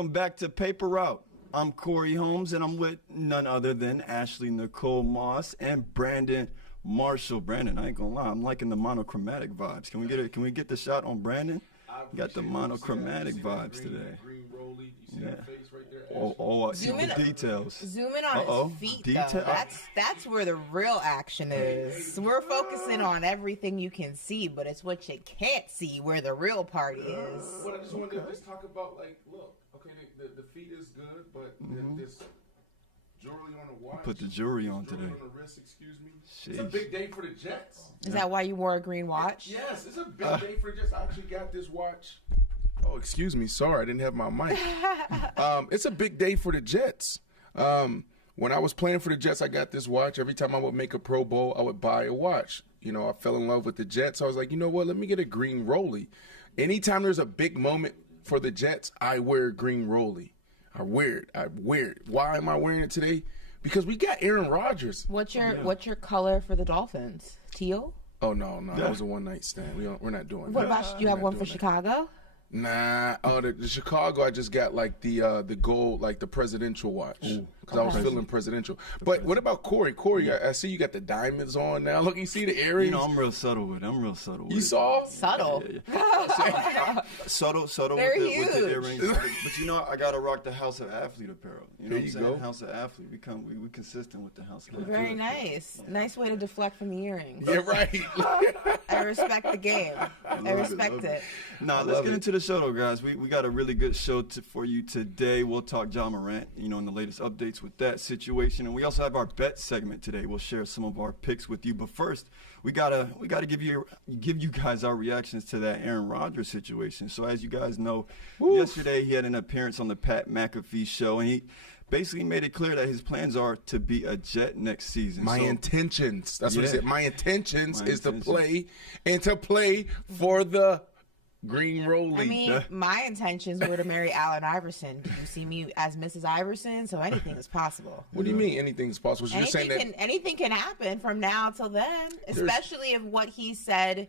welcome back to Paper Route. I'm Corey Holmes, and I'm with none other than Ashley Nicole Moss and Brandon Marshall. Brandon, I ain't gonna lie, I'm liking the monochromatic vibes. Can we get the shot on Brandon? Got the monochromatic vibes today. Yeah. Zoom in, details. Zoom in on his feet, though. That's where the real action is. We're focusing on everything you can see, but it's what you can't see where the real party is. Well, I just wanted to just talk about, like, look, okay, the feet is good, but this jewelry on the watch. Put the jewelry on today. On the wrist, excuse me. Sheesh. It's a big day for the Jets. Is that why you wore a green watch? Yes, it's a big day for the Jets. I actually got this watch. Oh, excuse me. Sorry, I didn't have my mic. It's a big day for the Jets. When I was playing for the Jets, I got this watch. Every time I would make a Pro Bowl, I would buy a watch. You know, I fell in love with the Jets. So I was like, you know what? Let me get a green rollie. Anytime there's a big moment for the Jets, I wear green rollie. I wear it. Why am I wearing it today? Because we got Aaron Rodgers. What's your color for the Dolphins? Teal? Oh no, that was a one night stand. We're not doing that. What about you? Have one for Chicago? Nah, the Chicago, I just got like the gold, like the presidential watch, because I was feeling presidential. But what about Corey? Corey, I see you got the diamonds on now. Look, you see the earrings? You know, I'm real subtle with it. You saw? Subtle. Yeah. subtle with the earrings. But you know, I gotta rock the House of Athlete apparel. You know what I'm saying? Go. House of Athlete. We consistent with the House of Athlete. Very nice. Nice way to deflect from the earrings. Yeah, right. I respect the game. I respect it. Nah, let's get into the show though, guys. We got a really good show for you today. We'll talk Ja Morant, in the latest updates with that situation, and we also have our bet segment today. We'll share some of our picks with you, but first we gotta give you guys our reactions to that Aaron Rodgers situation. So as you guys know, yesterday he had an appearance on the Pat McAfee Show, and he basically made it clear that his plans are to be a Jet next season. My intentions. That's what he said. My intentions is to play for the green rollie. I mean, my intentions were to marry Allen Iverson. Do you see me as Mrs. Iverson? So anything is possible. What do you mean anything is possible? So Anything can happen from now till then, especially if what he said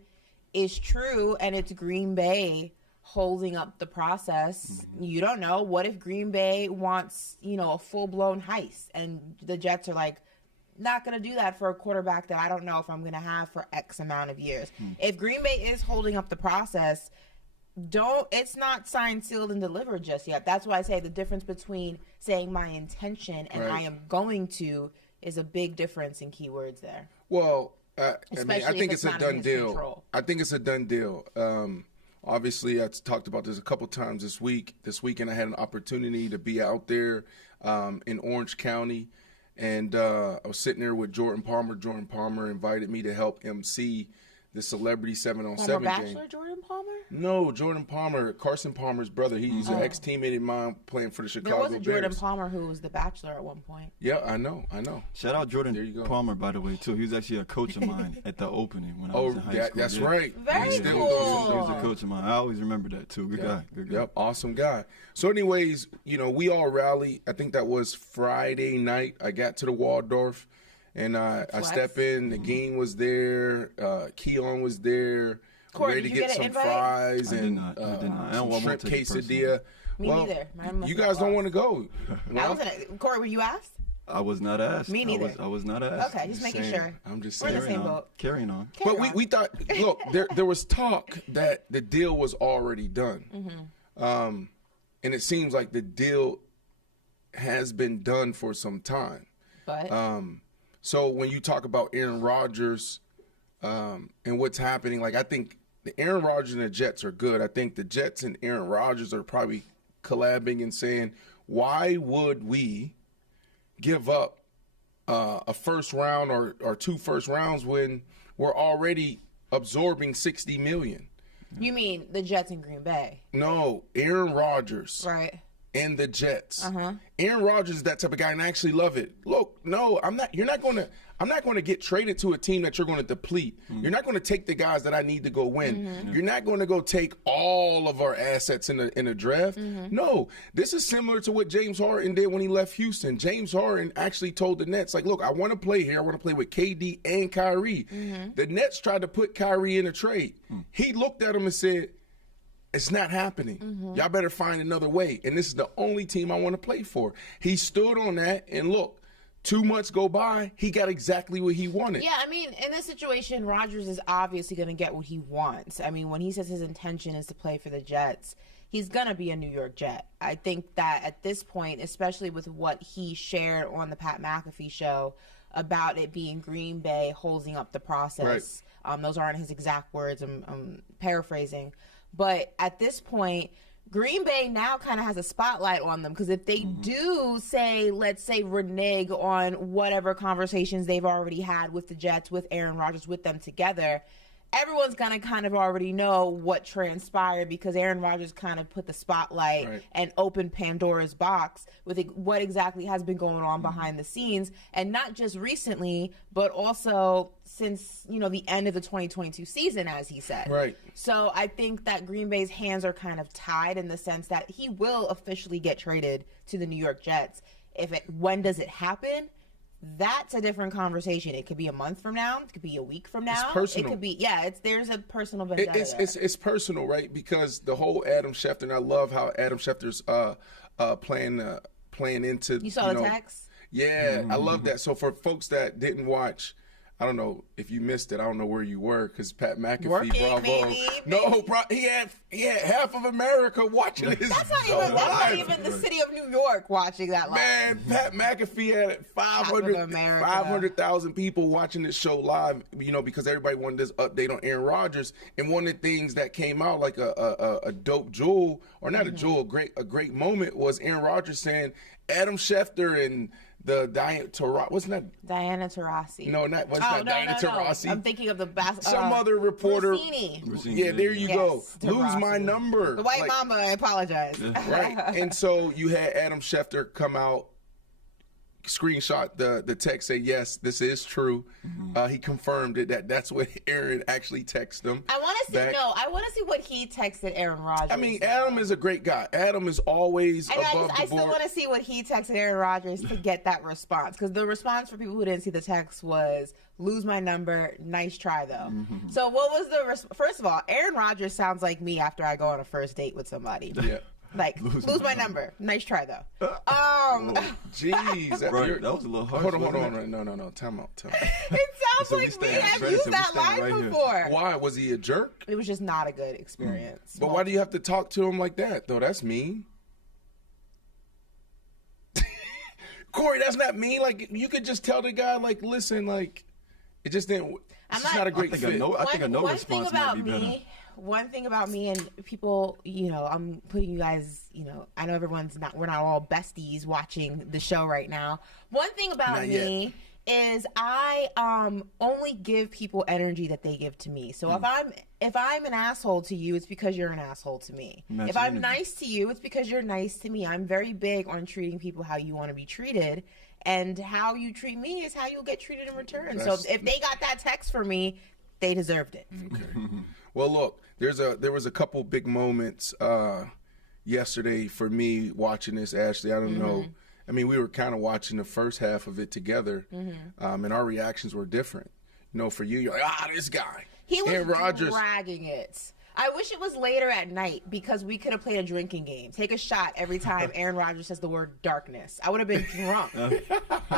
is true and it's Green Bay holding up the process. You don't know. What if Green Bay wants, a full-blown heist and the Jets are like, not going to do that for a quarterback that I don't know if I'm going to have for X amount of years. If Green Bay is holding up the process, it's not signed, sealed, and delivered just yet. That's why I say the difference between saying my intention and I am going to is a big difference in keywords there. Well, I think it's a done deal. I think it's a done deal. Obviously, I talked about this a couple times this week. This weekend, I had an opportunity to be out there in Orange County. And I was sitting there with Jordan Palmer. Jordan Palmer invited me to help MC the Celebrity 7-on-7 Bachelor game. Jordan Palmer? No, Jordan Palmer, Carson Palmer's brother. He's an ex-teammate of mine playing for the Chicago Bears. There was a Jordan Palmer who was the Bachelor at one point. Yeah, I know. Shout out Jordan Palmer, by the way, too. He was actually a coach of mine at the opening when I was in high school. That's right. Very cool. He was a coach of mine. I always remember that, too. Good guy. Yep, awesome guy. So anyways, we all rally. I think that was Friday night. I got to the Waldorf. And I step in. The game was there. Keon was there. Corey, ready to get some fries and some shrimp quesadilla. Me neither. You guys don't want to go. Corey, were you asked? I was not asked. Me neither. I was not asked. Okay, just making sure. I'm just saying. We're in the same boat. Carrying on. But we thought, look, there was talk that the deal was already done. And it seems like the deal has been done for some time. But so when you talk about Aaron Rodgers and what's happening, I think the Aaron Rodgers and the Jets are good. I think the Jets and Aaron Rodgers are probably collabing and saying, why would we give up a first round or 2 first rounds when we're already absorbing $60 million? You mean the Jets in Green Bay? No, Aaron Rodgers. Right. And the Jets. Aaron Rodgers is that type of guy, and I actually love it. Look, no, I'm not going to get traded to a team that you're going to deplete. You're not going to take the guys that I need to go win. You're not going to go take all of our assets in the draft. No, this is similar to what James Harden did when he left Houston. James Harden actually told the Nets, look, I want to play here. I want to play with KD and Kyrie. The Nets tried to put Kyrie in a trade. He looked at him and said, It's not happening. Y'all better find another way. And this is the only team I want to play for. He stood on that, and look, 2 months go by, he got exactly what he wanted. Yeah, I mean, in this situation, Rodgers is obviously going to get what he wants. I mean, when he says his intention is to play for the Jets, he's going to be a New York Jet. I think that at this point, especially with what he shared on the Pat McAfee Show about it being Green Bay holding up the process, those aren't his exact words, I'm paraphrasing. But at this point, Green Bay now kind of has a spotlight on them, because if they do let's say renege on whatever conversations they've already had with the Jets, with Aaron Rodgers, with them together, everyone's going to kind of already know what transpired, because Aaron Rodgers kind of put the spotlight and opened Pandora's box with what exactly has been going on behind the scenes, and not just recently, but also since, the end of the 2022 season, as he said. Right. So I think that Green Bay's hands are kind of tied in the sense that he will officially get traded to the New York Jets. When does it happen? That's a different conversation. It could be a month from now. It could be a week from now. It's personal. It could be, there's a personal vendetta. It's personal, right? Because the whole Adam Schefter, and I love how Adam Schefter's playing into. You saw the text? Yeah, I love that. So for folks that didn't watch, I don't know if you missed it. I don't know where you were, because Pat McAfee, he had half of America watching his. That's not even the city of New York watching that live. Man, Pat McAfee had 500,000 people watching this show live. Because everybody wanted this update on Aaron Rodgers, and one of the things that came out like a dope jewel, or not a jewel, a great moment, was Aaron Rodgers saying Adam Schefter and Diana Taurasi. No, not Diana Taurasi. I'm thinking of the some other reporter. Rossini. Yeah, there you go. Lose my number. The white mamba, I apologize. Right. And so you had Adam Schefter come out, screenshot the text, say, yes, this is true. He confirmed it. That's what Aaron actually texted him. I want to see what he texted Aaron Rodgers. I mean, Adam is a great guy. Adam is always above the board. I still want to see what he texted Aaron Rodgers to get that response, because the response for people who didn't see the text was, lose my number, nice try though. So what was first of all, Aaron Rodgers sounds like me after I go on a first date with somebody. Yeah. Like, lose my number. Nice try, though. Jeez. That was a little harsh. Hold on. No. Time out. It sounds like me. I've used that line before. Why? Was he a jerk? It was just not a good experience. But why do you have to talk to him like that, though? That's mean. Corey, that's not mean. Like, you could just tell the guy, like, listen, like, it just didn't. It's not a great fit. I think a no response might be better. One thing about me, and people, I'm putting you guys, I know we're not all besties watching the show right now. One thing about me is I only give people energy that they give to me. So if I'm an asshole to you, it's because you're an asshole to me. If I'm nice to you, it's because you're nice to me. I'm very big on treating people how you want to be treated. And how you treat me is how you'll get treated in return. So if they got that text from me, they deserved it. Okay. Well, look, there was a couple big moments yesterday for me watching this, Ashley. I don't know. I mean, we were kind of watching the first half of it together, and our reactions were different. For you, you're like, this guy. He was dragging it. I wish it was later at night, because we could have played a drinking game. Take a shot every time Aaron Rodgers says the word darkness. I would have been drunk.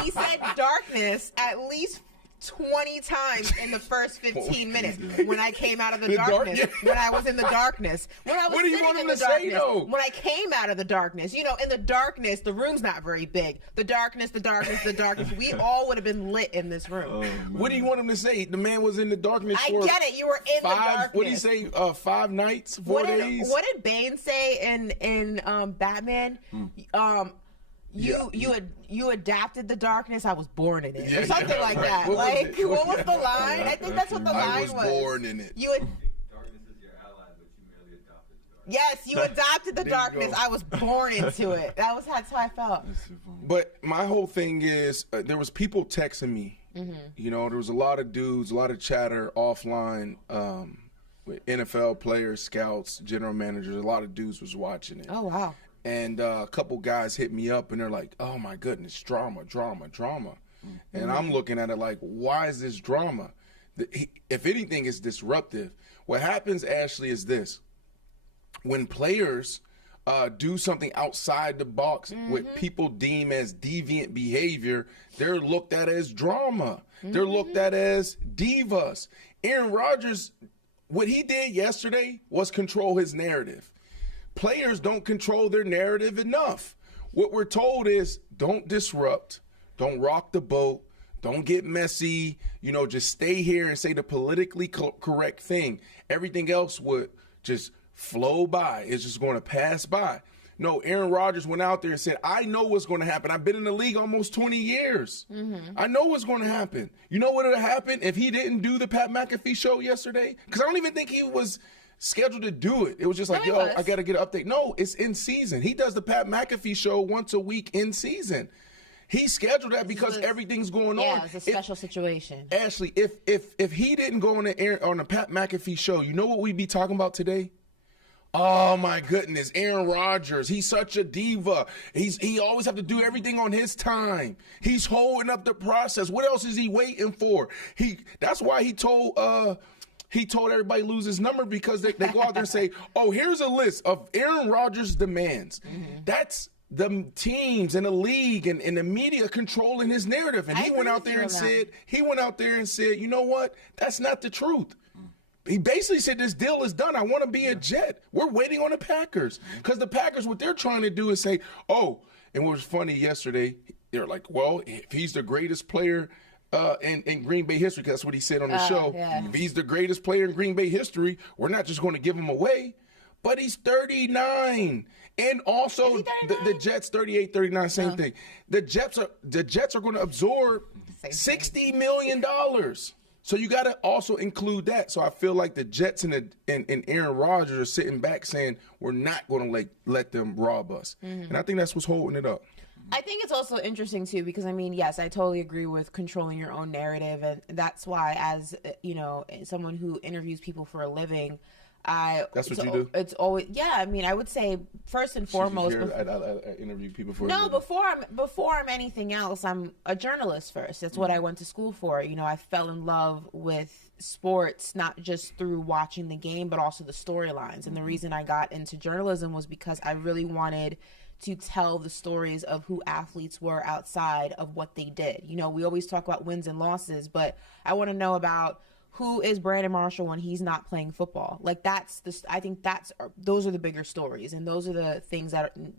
He said darkness at least 20 times in the first 15 minutes when I came out of the darkness. When I was in the darkness. When I was what do you want him to say, though? When I came out of the darkness. In the darkness, the room's not very big. The darkness. We all would have been lit in this room. What do you want him to say? The man was in the darkness for I get it. You were in the darkness. What did he say? 5 nights, 4 days? What did Bane say in Batman? You adapted the darkness. I was born in it, or something like that. What was the line? I think that's what the line was. I was born in it. Darkness is your ally, but you merely adopted the darkness. Yes, you adopted the darkness. I was born into it. That's how I felt. But my whole thing is, there was people texting me. There was a lot of dudes, a lot of chatter offline with NFL players, scouts, general managers. A lot of dudes was watching it. Oh wow. And a couple guys hit me up, and they're like, oh, my goodness, drama. And I'm looking at it like, why is this drama? If anything, it's disruptive. What happens, Ashley, is this. when players do something outside the box, what people deem as deviant behavior, they're looked at as drama. They're looked at as divas. Aaron Rodgers, what he did yesterday was control his narrative. Players don't control their narrative enough. What we're told is don't disrupt, don't rock the boat, don't get messy, just stay here and say the politically correct thing. Everything else would just flow by. It's just going to pass by. No, Aaron Rodgers went out there and said, I know what's going to happen. I've been in the league almost 20 years. I know what's going to happen. You know what would have happened if he didn't do the Pat McAfee show yesterday? Because I don't even think he was scheduled to do it. It was just like, I got to get an update. No, it's in season. He does the Pat McAfee show once a week in season. He scheduled that because everything's going on. Yeah, it's a special situation. Ashley, if he didn't go on the Pat McAfee show, you know what we'd be talking about today? Oh my goodness, Aaron Rodgers, he's such a diva. He always have to do everything on his time. He's holding up the process. What else is he waiting for? That's why he told everybody to lose his number, because they go out there and say, oh, here's a list of Aaron Rodgers' demands. That's the teams and the league and the media controlling his narrative. And he went out there and said, you know what? That's not the truth. He basically said this deal is done. I want to be a Jet. We're waiting on the Packers. Because the Packers, what they're trying to do is say, oh, and what was funny yesterday, they're like, well, if he's the greatest player in Green Bay history, because that's what he said on the show. Yeah. If he's the greatest player in Green Bay history, we're not just going to give him away. But he's 39. And also the Jets, 38, 39, same thing. The Jets are going to absorb $60 million. So you got to also include that. So I feel like the Jets and Aaron Rodgers are sitting back saying, we're not going to let them rob us. And I think that's what's holding it up. I think it's also interesting, too, because, yes, I totally agree with controlling your own narrative. And that's why, as, someone who interviews people for a living, That's what you do? It's always, I would say, first and foremost. I interview people for a living. Before I'm anything else, I'm a journalist first. That's what I went to school for. I fell in love with sports, not just through watching the game, but also the storylines. And the reason I got into journalism was because I really wanted to tell the stories of who athletes were outside of what they did. We always talk about wins and losses, but I want to know about who is Brandon Marshall when he's not playing football. I think those are the bigger stories, and those are the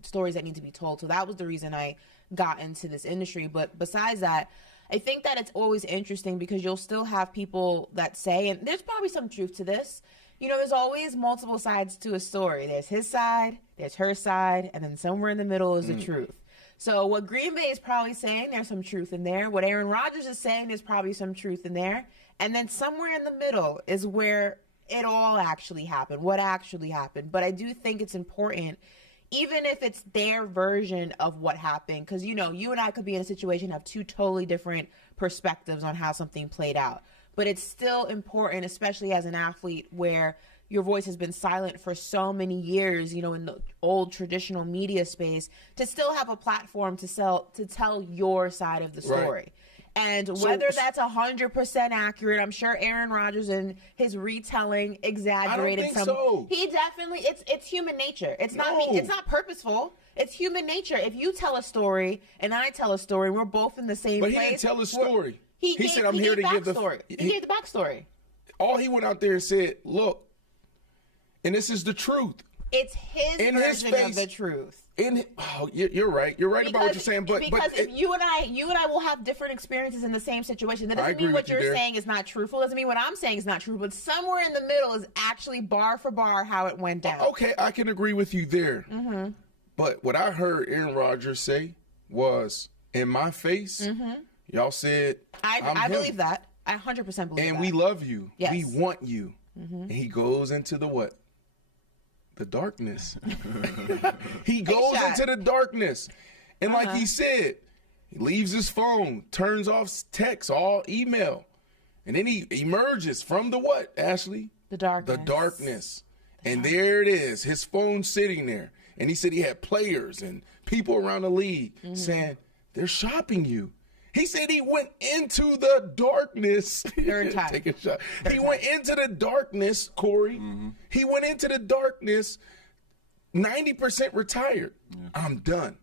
stories that need to be told. So that was the reason I got into this industry. But besides that, I think that it's always interesting because you'll still have people that say, and there's probably some truth to this, there's always multiple sides to a story. There's his side, there's her side, and then somewhere in the middle is the truth. So what Green Bay is probably saying, there's some truth in there. What Aaron Rodgers is saying, there's probably some truth in there. And then somewhere in the middle is where it all actually happened, what actually happened. But I do think it's important, even if it's their version of what happened, because, you and I could be in a situation, have two totally different perspectives on how something played out. But it's still important, especially as an athlete, where your voice has been silent for so many years, in the old traditional media space, to still have a platform to tell your side of the story. Right. And whether that's 100% accurate, I'm sure Aaron Rodgers and his retelling exaggerated some. So. He definitely, it's human nature. It's not it's not purposeful. It's human nature. If you tell a story and I tell a story, we're both in the same place. But he didn't tell a story. He said, "I'm here to give the story." He gave the backstory. All he went out there and said, "Look, and this is the truth." It's his version of the truth. You're right. You're right about what you're saying, but if you and I will have different experiences in the same situation. That doesn't mean what you're saying is not truthful. Doesn't mean what I'm saying is not true. But somewhere in the middle is actually bar for bar how it went down. Okay, I can agree with you there. Mm-hmm. But what I heard Aaron Rodgers say was, "In my face, y'all said I believe that. I 100% believe that. And we love you. Yes. We want you." Mm-hmm. And he goes into the what? The darkness. He goes into the darkness. And like he said, he leaves his phone, turns off text, all email. And then he emerges from the what, Ashley? The darkness. The darkness. And there it is, his phone sitting there. And he said he had players and people around the league saying, they're shopping you. He said he went into the darkness. Third time. Take a shot. He went into the darkness, Corey. Mm-hmm. He went into the darkness 90% retired. I'm done.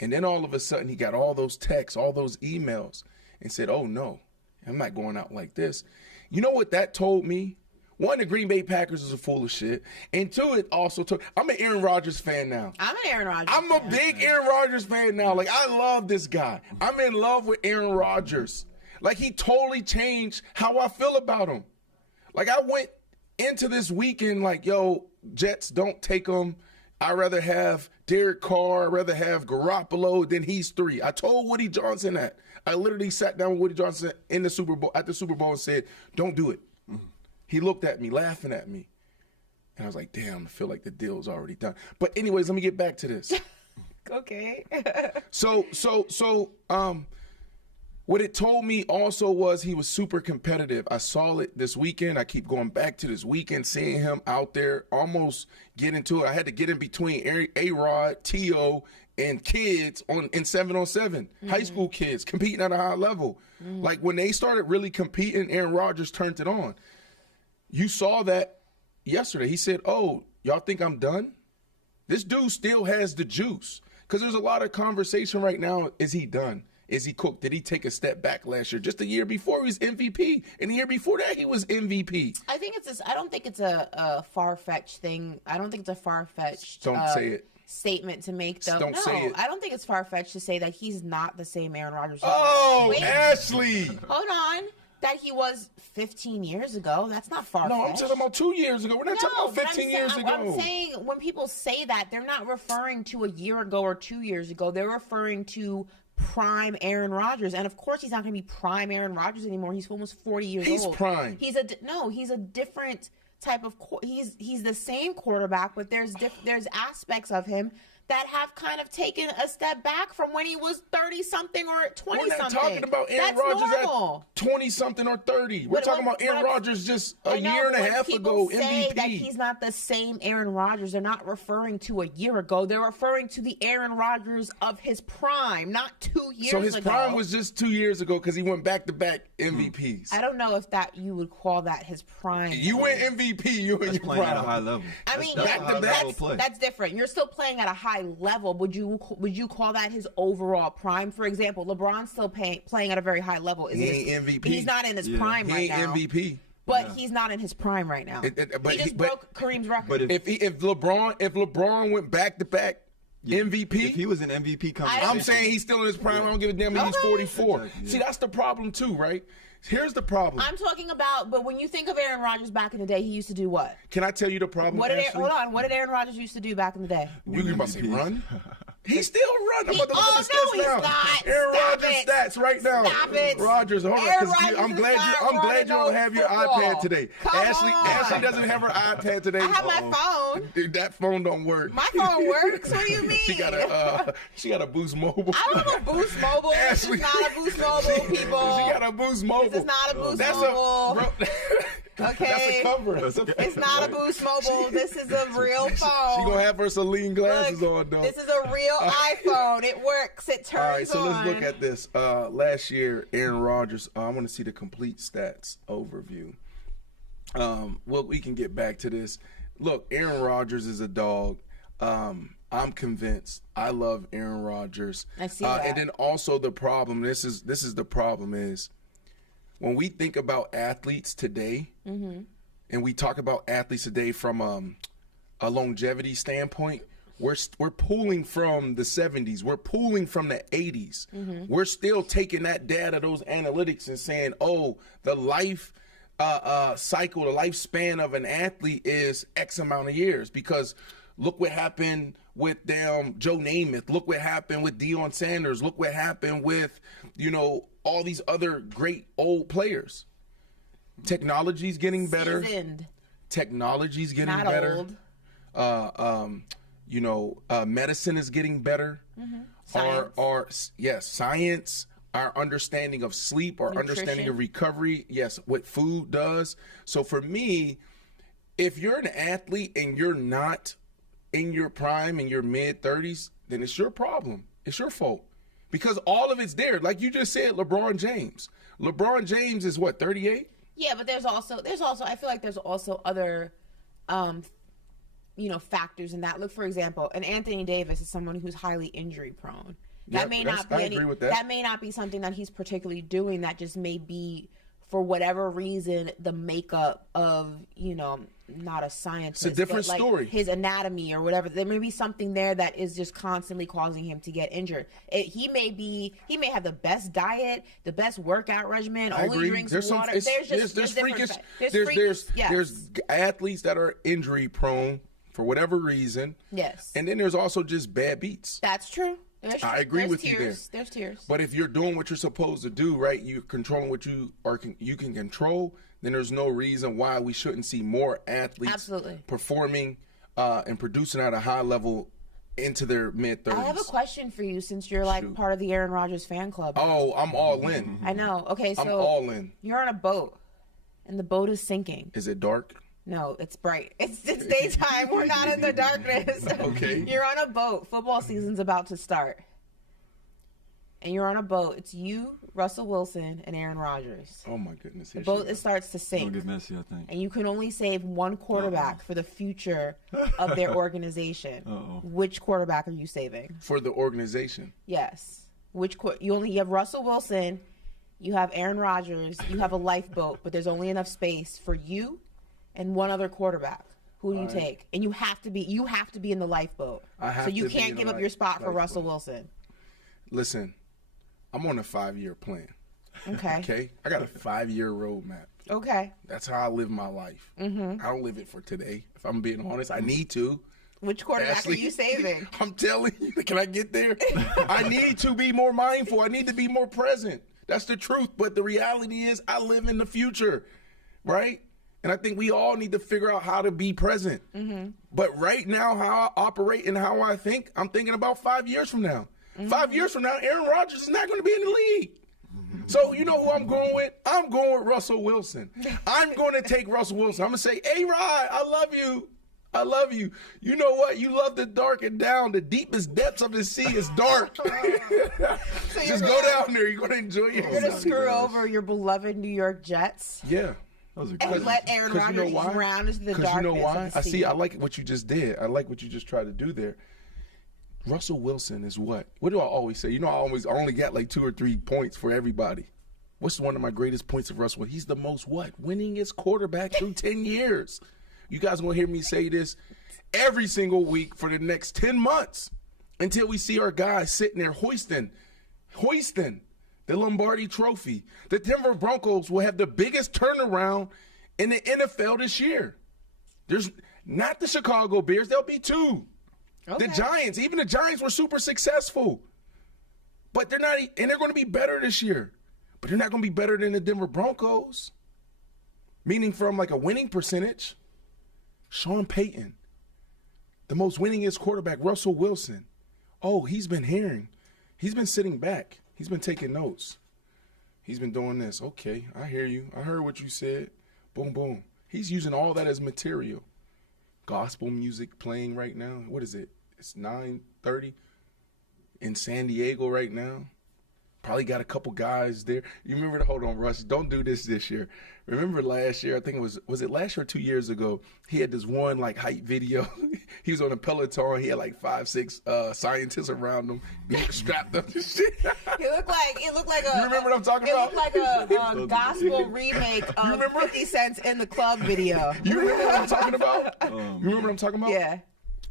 And then all of a sudden he got all those texts, all those emails, and said, oh, no, I'm not going out like this. You know what that told me? One, the Green Bay Packers is a full of shit. And two, it also told, I'm an Aaron Rodgers fan now. I'm an Aaron Rodgers I'm a big Aaron Rodgers fan now. Like, I love this guy. I'm in love with Aaron Rodgers. Like, he totally changed how I feel about him. Like, I went into this weekend like, yo, Jets, don't take him. I'd rather have Derek Carr. I'd rather have Garoppolo than he's 3. I told Woody Johnson that. I literally sat down with Woody Johnson in the Super Bowl, at the Super Bowl, and said, don't do it. He looked at me, laughing at me. And I was like, damn, I feel like the deal's already done. But anyways, let me get back to this. Okay. So, what it told me also was he was super competitive. I saw it this weekend. I keep going back to this weekend, seeing him out there almost get into it. I had to get in between A-Rod, T.O., and kids in 7-on-7, high school kids competing at a high level. Like when they started really competing, Aaron Rodgers turned it on. You saw that yesterday. He said, oh, y'all think I'm done? This dude still has the juice. Because there's a lot of conversation right now. Is he done? Is he cooked? Did he take a step back last year? Just the year before, he was MVP. And the year before that, he was MVP. I don't think it's a far-fetched thing. I don't think it's a far-fetched Don't say it. Statement to make, though. Don't say it. I don't think it's far-fetched to say that he's not the same Aaron Rodgers. Oh, Wait, Ashley. hold on. That he was 15 years ago. That's not far-fetched. No, I'm talking about 2 years ago. We're not talking about 15 years ago. I'm saying when people say that, they're not referring to a year ago or 2 years ago. They're referring to prime Aaron Rodgers. And of course, he's not going to be prime Aaron Rodgers anymore. He's almost 40 years old. He's prime. He's a different type of he's the same quarterback, but there's aspects of him that have kind of taken a step back from when he was 30-something or 20-something. We're not talking about Aaron Rodgers at 20-something or 30. We're talking about Aaron Rodgers just a year and a half ago, MVP. People say that he's not the same Aaron Rodgers. They're not referring to a year ago. They're referring to the Aaron Rodgers of his prime, not 2 years ago. So his prime was just 2 years ago because he went back-to-back MVPs. I don't know if that you would call that his prime. You went MVP. You went your playing prime. at a high level. I mean, back-to-back. that's different. You're still playing at a high level. Would you call that his overall prime? For example, LeBron's still playing at a very high level. He ain't MVP. He's not in his prime right now. He ain't MVP. But he's not in his prime right now. But he just broke Kareem's record. But if LeBron went back-to-back MVP, if he was an MVP conversation, I'm saying he's still in his prime. I don't give a damn if he's 44. Exactly, See, that's the problem too, right? Here's the problem. I'm talking about, but when you think of Aaron Rodgers back in the day, he used to do what? Can I tell you the problem, Ashley? Hold on. What did Aaron Rodgers used to do back in the day? You about to say run? He still run. He's not. Aaron Rodgers stats right now. Stop it. Rodgers, hold on. I'm glad you don't have your iPad today. Ashley doesn't have her iPad today. I have my phone. Dude, that phone don't work. My phone works. What do you mean? She got a Boost Mobile. I don't have a Boost Mobile. This is not a Boost Mobile, people. She got a Boost Mobile. This is not a Boost Mobile. Okay. That's a cover. It's not a Boost Mobile. This is a real phone. She gonna have her Celine glasses on, though. This is a real iPhone. It works. It turns on. All right, so let's look at this. Last year, Aaron Rodgers. I want to see the complete stats overview. Well, we can get back to this. Look, Aaron Rodgers is a dog. I'm convinced. I love Aaron Rodgers. I see that. And then also the problem. This is the problem is when we think about athletes today, and we talk about athletes today from a longevity standpoint. We're pulling from the 70s. We're pulling from the 80s. We're still taking that data, those analytics, and saying, oh, the life cycle, the lifespan of an athlete is X amount of years. Because look what happened with Joe Namath. Look what happened with Deion Sanders. Look what happened with, all these other great old players. Technology's getting better. Seasoned. Technology's getting Not better. Old. Medicine is getting better. Science, our understanding of sleep, our understanding of recovery, what food does. So for me, if you're an athlete and you're not in your prime, in your mid-30s, then it's your problem. It's your fault. Because all of it's there. Like you just said, LeBron James. LeBron James is what, 38? Yeah, but there's also I feel like there's also other factors in that. Look, for example, an Anthony Davis is someone who's highly injury prone. That may not be I agree with that. That may not be something that he's particularly doing. That just may be, for whatever reason, the makeup of, not a scientist. It's a different but story. His anatomy or whatever. There may be something there that is just constantly causing him to get injured. He may have the best diet, the best workout regimen, I only agree. drinks water. There's athletes that are injury prone for whatever reason. Yes. And then there's also just bad beats. That's true. I agree with you there. There's tears. But if you're doing what you're supposed to do, right, you're controlling what you can control, then there's no reason why we shouldn't see more athletes performing and producing at a high level into their mid-30s. I have a question for you, since you're part of the Aaron Rodgers fan club. Oh, I'm all in. I know. Okay, so I'm all in. You're on a boat, and the boat is sinking. Is it dark? No, it's bright. It's daytime. We're not in the darkness. Okay. You're on a boat. Football season's about to start. And you're on a boat. It's you, Russell Wilson, and Aaron Rodgers. Oh, my goodness. The boat starts to sink. It'll get messy, I think. And you can only save one quarterback for the future of their organization. Which quarterback are you saving? For the organization? Yes. You have Russell Wilson, you have Aaron Rodgers, you have a lifeboat, but there's only enough space for you and one other quarterback. Who do you take? And you have to be in the lifeboat. So you can't give up your spot for Russell Wilson. Listen, I'm on a 5-year plan. Okay. I got a 5-year roadmap. Okay. That's how I live my life. Mm-hmm. I don't live it for today. If I'm being honest, I need to. Which quarterback are you saving? I'm telling you. Can I get there? I need to be more mindful. I need to be more present. That's the truth. But the reality is I live in the future, right? And I think we all need to figure out how to be present. Mm-hmm. But right now, how I operate and how I think, I'm thinking about 5 years from now. Mm-hmm. 5 years from now, Aaron Rodgers is not going to be in the league. So you know who I'm going with? I'm going with Russell Wilson. I'm going to take Russell Wilson. I'm going to say, hey, Rod, I love you. I love you. You know what? You love the dark and down. The deepest depths of the sea is dark. Just go down there. You're going to enjoy yourself. You're going to screw over your beloved New York Jets. Yeah. And let Aaron Rodgers drown into the darkness. You know why? I see. I like what you just did. I like what you just tried to do there. Russell Wilson is what? What do I always say? I only got like 2 or 3 points for everybody. What's one of my greatest points of Russell? He's the most winningest quarterback through 10 years. You guys are going to hear me say this every single week for the next 10 months until we see our guys sitting there hoisting the Lombardi Trophy. The Denver Broncos will have the biggest turnaround in the NFL this year. There's not the Chicago Bears. There'll be 2. Okay. The Giants, even the Giants were super successful. But they're not, and they're going to be better this year. But they're not going to be better than the Denver Broncos. Meaning from like a winning percentage. Sean Payton, the most winningest quarterback, Russell Wilson. Oh, he's been sitting back. He's been taking notes. He's been doing this. Okay, I hear you. I heard what you said. Boom, boom. He's using all that as material. Gospel music playing right now. What is it? It's 9:30 in San Diego right now. Probably got a couple guys there. You remember hold on, Russ, don't do this year. Remember last year, I think it was it last year or 2 years ago, he had this one like hype video. He was on a Peloton. He had like 5-6 scientists around him. He was strapped up and shit. It looked like a You remember what I'm talking about? It looked like a gospel remake of 50 Cent's In the Club video. You remember what I'm talking about? You remember what I'm talking about? Yeah.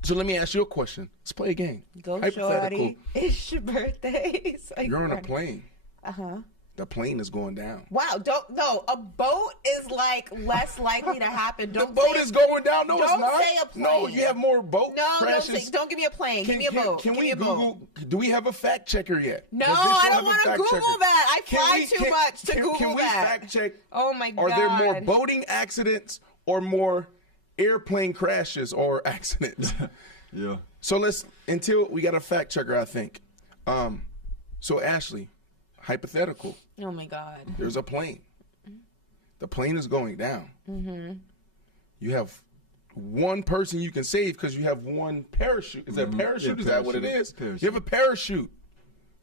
So let me ask you a question. Let's play a game. Go, shorty. It's your birthday. You're on a plane. Uh-huh. The plane is going down. Wow. A boat is like less likely to happen. The boat is going down. No, it's not. Don't say a plane. No, you have more boat crashes. Don't give me a plane. Give me a boat. Can we Google? Do we have a fact checker yet? No, I don't want to Google that. I fly too much to Google that. Can we fact check? Oh my God. Are there more boating accidents or more airplane crashes or accidents? Yeah. So until we got a fact checker, I think. So Ashley, hypothetical. Oh my God. There's a plane. The plane is going down. Mm-hmm. You have one person you can save because you have one parachute. Is that a parachute? Yeah, is that what it is? Parachute. You have a parachute.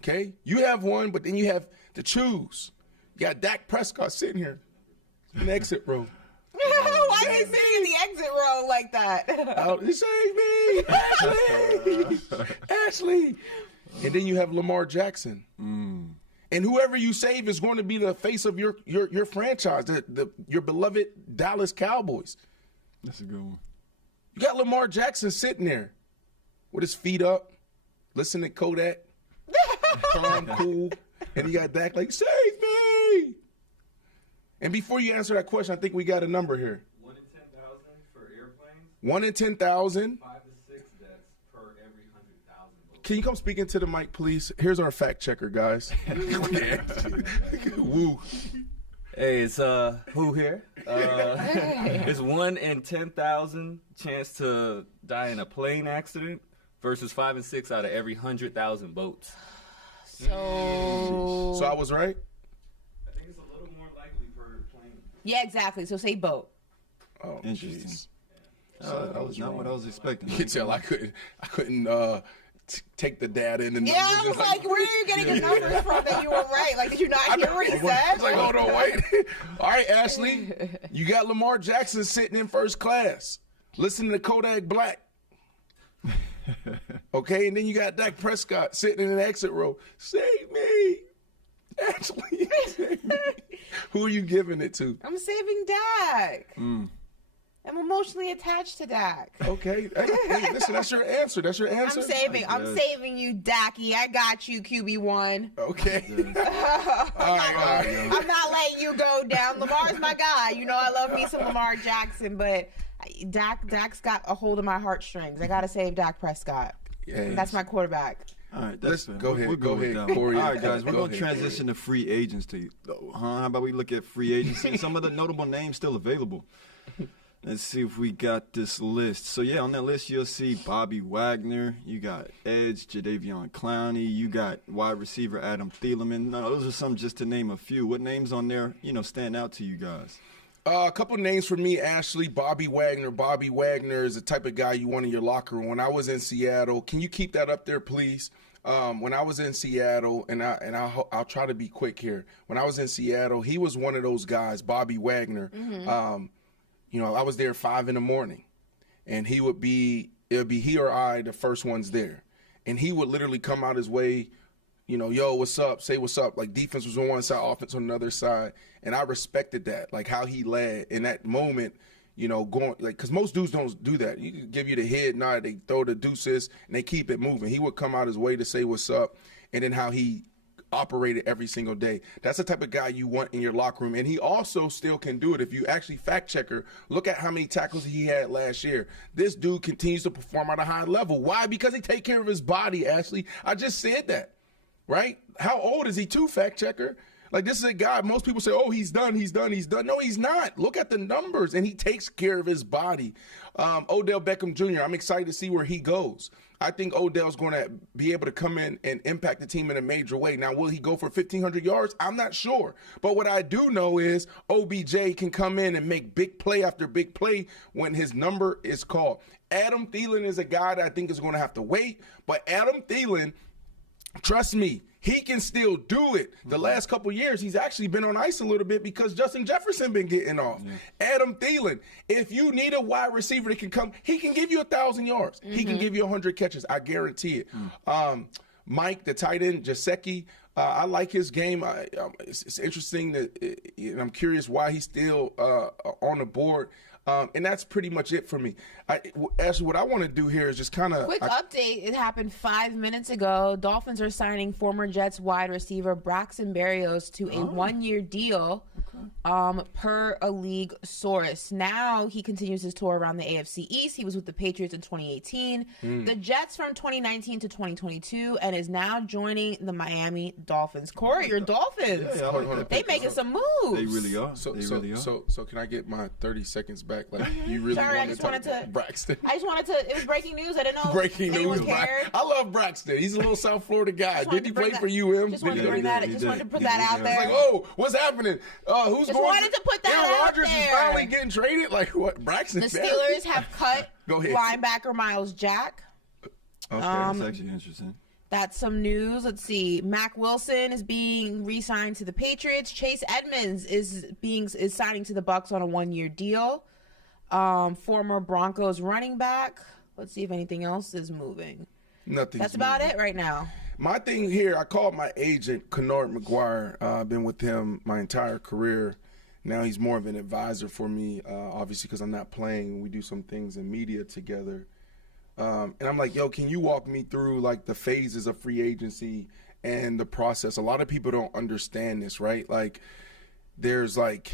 Okay? You have one, but then you have to choose. You got Dak Prescott sitting here in the exit row. Why is he sitting in the exit row? like that. Save me, Ashley. And then you have Lamar Jackson. And whoever you save is going to be the face of your franchise, your beloved Dallas Cowboys. That's a good one. You got Lamar Jackson sitting there with his feet up, listening to Kodak, calm, cool, and you got Dak like, save me. And before you answer that question, I think we got a number here. 1 in 10,000 for airplanes. 1 in 10,000. 5 to 6 deaths per every 100,000. Can you come speak into the mic, please? Here's our fact checker, guys. Woo. Hey, it's who here? It's 1 in 10,000 chance to die in a plane accident versus 5 and 6 out of every 100,000 boats. So I was right? I think it's a little more likely per plane. yeah, exactly. So say boat. Oh, Interesting. jeez. That was not what I was expecting. You can tell I couldn't take the data in the numbers. Yeah, I was like, where are you getting the numbers from that you were right? Like, did you not hear what he I said? was like, hold on, wait. All right, Ashley, you got Lamar Jackson sitting in first class, listening to Kodak Black. Okay, and then you got Dak Prescott sitting in the exit row. Save me, Ashley. Save me. Who are you giving it to? I'm saving Dak. I'm emotionally attached to Dak. Okay, hey, listen, that's your answer. That's your answer. I'm saving you, Dacky. I got you, QB1. Okay. All right. I'm not letting you go down. Lamar's my guy. You know I love me some Lamar Jackson, but Dak's got a hold of my heartstrings. I gotta save Dak Prescott. Yeah, That's my quarterback. All right, Let's fair. go ahead. We'll Go with ahead, that one. Corey. All right, guys, we're Go going to ahead. transition to free agency. How about we look at free agency? Some of the notable names still available. Let's see if we got this list. So, yeah, on that list, you'll see Bobby Wagner. You got Edge, Jadeveon Clowney. You got wide receiver Adam Thielen. No, those are some just to name a few. What names on there, stand out to you guys? A couple names for me, Ashley. Bobby Wagner. Bobby Wagner is the type of guy you want in your locker room. When I was in Seattle, can you keep that up there, please? When I was in Seattle, and I'll try to be quick here. When I was in Seattle, he was one of those guys, Bobby Wagner. I was there 5 a.m, and it would be he or I, the first ones there, and he would literally come out his way. Yo, what's up? Say what's up. Like, defense was on one side, offense on another side. And I respected that, like how he led in that moment, going, like, because most dudes don't do that. You can give you the head nod, they throw the deuces, and they keep it moving. He would come out his way to say what's up, and then how he operated every single day. That's the type of guy you want in your locker room. And he also still can do it. If you actually fact checker, look at how many tackles he had last year. This dude continues to perform at a high level. Why? Because he take care of his body, Ashley. I just said that. Right? How old is he too, fact checker? Like, this is a guy, most people say, oh, he's done. No, he's not. Look at the numbers, and he takes care of his body. Odell Beckham Jr., I'm excited to see where he goes. I think Odell's going to be able to come in and impact the team in a major way. Now, will he go for 1,500 yards? I'm not sure. But what I do know is OBJ can come in and make big play after big play when his number is called. Adam Thielen is a guy that I think is going to have to wait. But Adam Thielen, trust me, he can still do it. The last couple years, he's actually been on ice a little bit because Justin Jefferson been getting off. Yeah. Adam Thielen, if you need a wide receiver that can come, he can give you 1,000 yards. He can give you 100 catches. I guarantee it. Mike, the tight end, Gesicki, I like his game. It's interesting that I'm curious why he's still on the board. And that's pretty much it for me. Ashley, what I want to do here is just kind of... Quick update. It happened 5 minutes ago. Dolphins are signing former Jets wide receiver Braxton Berrios to a 1-year deal per a league source. Now he continues his tour around the AFC East. He was with the Patriots in 2018, the Jets from 2019 to 2022, and is now joining the Miami Dolphins. Corey, your Dolphins. Yeah, I like that They pick. making some moves. They really are. So can I get my 30 seconds back? Like, you really Sorry, I wanted just to wanted talk to- about Braxton? It was breaking news. I didn't know Breaking anyone news. cared. I love Braxton. He's a little South Florida guy. Just wanted Did he to bring play that- for UM? Just wanted to Did he? bring that. He Just did. wanted to put He that did. out It's there. Like, oh, what's happening? Who's Just going? wanted to put that Aaron out Rodgers there. is finally getting traded. Like, what? Braxton. The Steelers have cut Go ahead. linebacker Miles Jack. Okay, that's actually interesting. That's some news. Let's see. Mac Wilson is being re-signed to the Patriots. Chase Edmonds is signing to the Bucs on a 1-year deal. former Broncos running back. Let's see if anything else is moving. Nothing. That's about it right now. My thing here, I called my agent, Kennard McGuire. I've been with him my entire career. Now he's more of an advisor for me, obviously, because I'm not playing. We do some things in media together. And I'm like, yo, can you walk me through, like, the phases of free agency and the process? A lot of people don't understand this, right? Like, there's, like,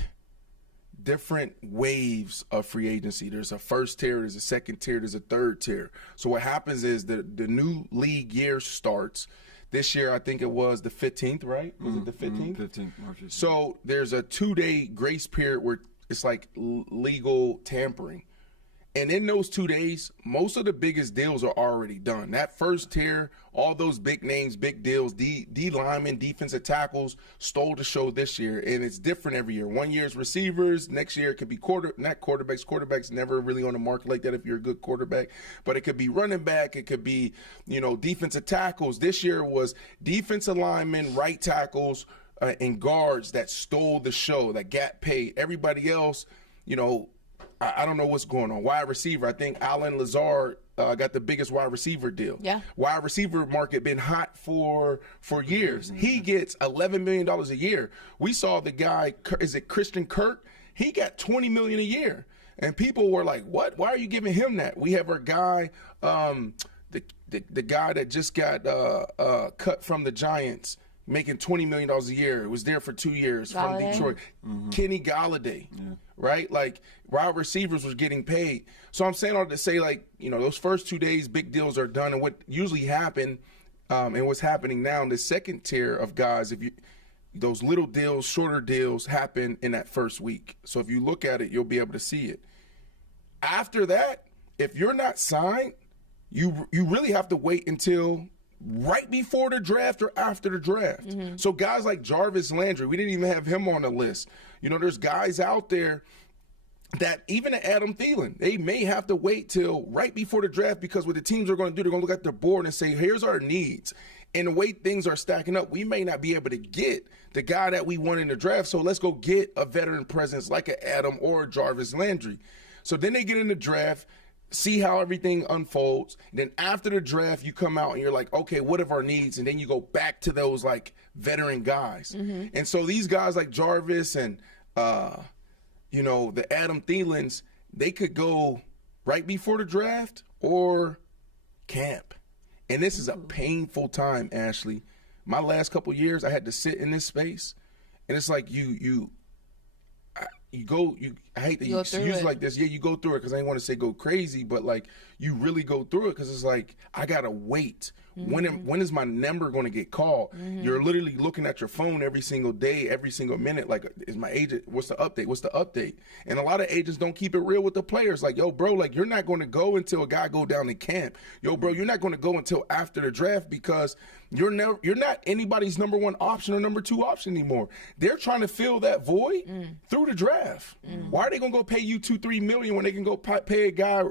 different waves of free agency. There's a first tier, there's a second tier, there's a third tier. So what happens is the new league year starts. This year, I think it was the 15th, right? Was it the 15th? 15th, March 15th. So there's a 2-day grace period where it's like legal tampering. And in those 2 days, most of the biggest deals are already done. That first tier, all those big names, big deals, D linemen, defensive tackles stole the show this year. And it's different every year. 1 year's receivers. Next year it could be not quarterbacks. Quarterbacks never really on the market like that if you're a good quarterback. But it could be running back. It could be, defensive tackles. This year was defensive linemen, right tackles, and guards that stole the show, that got paid. Everybody else, I don't know what's going on. Wide receiver, I think Allen Lazard got the biggest wide receiver deal. Yeah. Wide receiver market been hot for years. Mm-hmm. He gets $11 million a year. We saw the guy, is it Christian Kirk? He got $20 million a year. And people were like, what? Why are you giving him that? We have our guy, the guy that just got cut from the Giants, making $20 million a year. It was there for 2 years from Detroit. Mm-hmm. Kenny Galladay, right? Like, wide receivers was getting paid. So I'm saying all to say, like, those first 2 days, big deals are done. And what usually happened and what's happening now in the second tier of guys, those little deals, shorter deals happen in that first week. So if you look at it, you'll be able to see it. After that, if you're not signed, you really have to wait until right before the draft or after the draft. Mm-hmm. So guys like Jarvis Landry, we didn't even have him on the list. There's guys out there that even Adam Thielen, they may have to wait till right before the draft because what the teams are going to do, they're going to look at their board and say, here's our needs. And the way things are stacking up, we may not be able to get the guy that we want in the draft, so let's go get a veteran presence like an Adam or a Jarvis Landry. So then they get in the draft, see how everything unfolds. And then after the draft, you come out and you're like, okay, what are our needs? And then you go back to those, like, veteran guys. Mm-hmm. And so these guys like Jarvis and, the Adam Thielens, they could go right before the draft or camp. And this is a painful time, Ashley. My last couple years, I had to sit in this space. And it's like I hate to use like this. Yeah, you go through it because I didn't want to say go crazy, but like you really go through it because it's like I gotta wait. Mm-hmm. When is my number going to get called? Mm-hmm. You're literally looking at your phone every single day, every single minute. Like, is my agent? What's the update? What's the update? And a lot of agents don't keep it real with the players. Like, yo, bro, like you're not going to go until a guy go down in camp. Yo, bro, you're not going to go until after the draft because you're not anybody's number one option or number two option anymore. They're trying to fill that void through the draft. Mm. Why are they going to go pay you $2-3 million when they can go pay a guy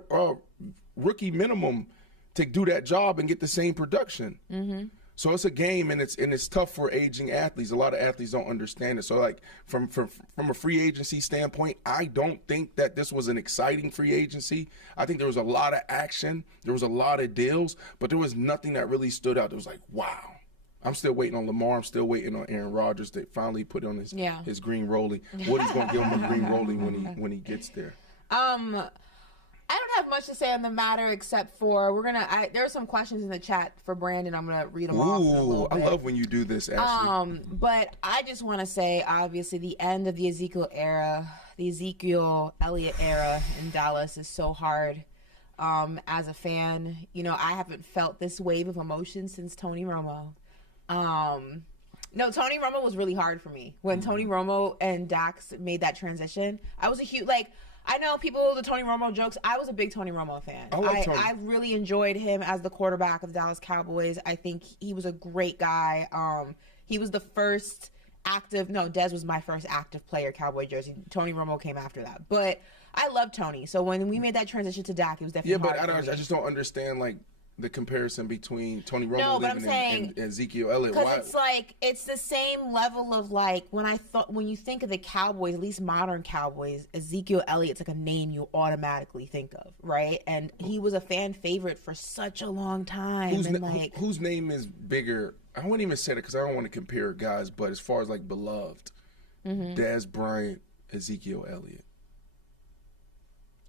rookie minimum to do that job and get the same production? Mm-hmm. So it's a game, and it's tough for aging athletes. A lot of athletes don't understand it. So, like, from a free agency standpoint, I don't think that this was an exciting free agency. I think there was a lot of action. There was a lot of deals, but there was nothing that really stood out. It was like, wow. I'm still waiting on Lamar. I'm still waiting on Aaron Rodgers to finally put on his green rollie. Woody's going to give him a green rollie when he gets there. I don't have much to say on the matter except for there are some questions in the chat for Brandon. I'm gonna read them off in a little bit. I love when you do this, Ashley. But I just want to say, obviously, the end of the Ezekiel Elliot era in Dallas is so hard. As a fan, I haven't felt this wave of emotion since Tony Romo. No, Tony Romo was really hard for me. When Tony Romo and Dax made that transition, I was a huge, I know people, the Tony Romo jokes. I was a big Tony Romo fan. I really enjoyed him as the quarterback of the Dallas Cowboys. I think he was a great guy. He was the first Dez was my first active player Cowboy jersey. Tony Romo came after that. But I love Tony. So when we made that transition to Dak, it was definitely hard for me. I just don't understand, the comparison between Tony Romo No, but I'm leaving saying- and Ezekiel Elliott. Because Why? it's like it's the same level of like when you think of the Cowboys, at least modern Cowboys, Ezekiel Elliott's like a name you automatically think of, right? And he was a fan favorite for such a long time. Whose name is bigger? I wouldn't even say that because I don't want to compare guys, but as far as like beloved, Dez Bryant, Ezekiel Elliott.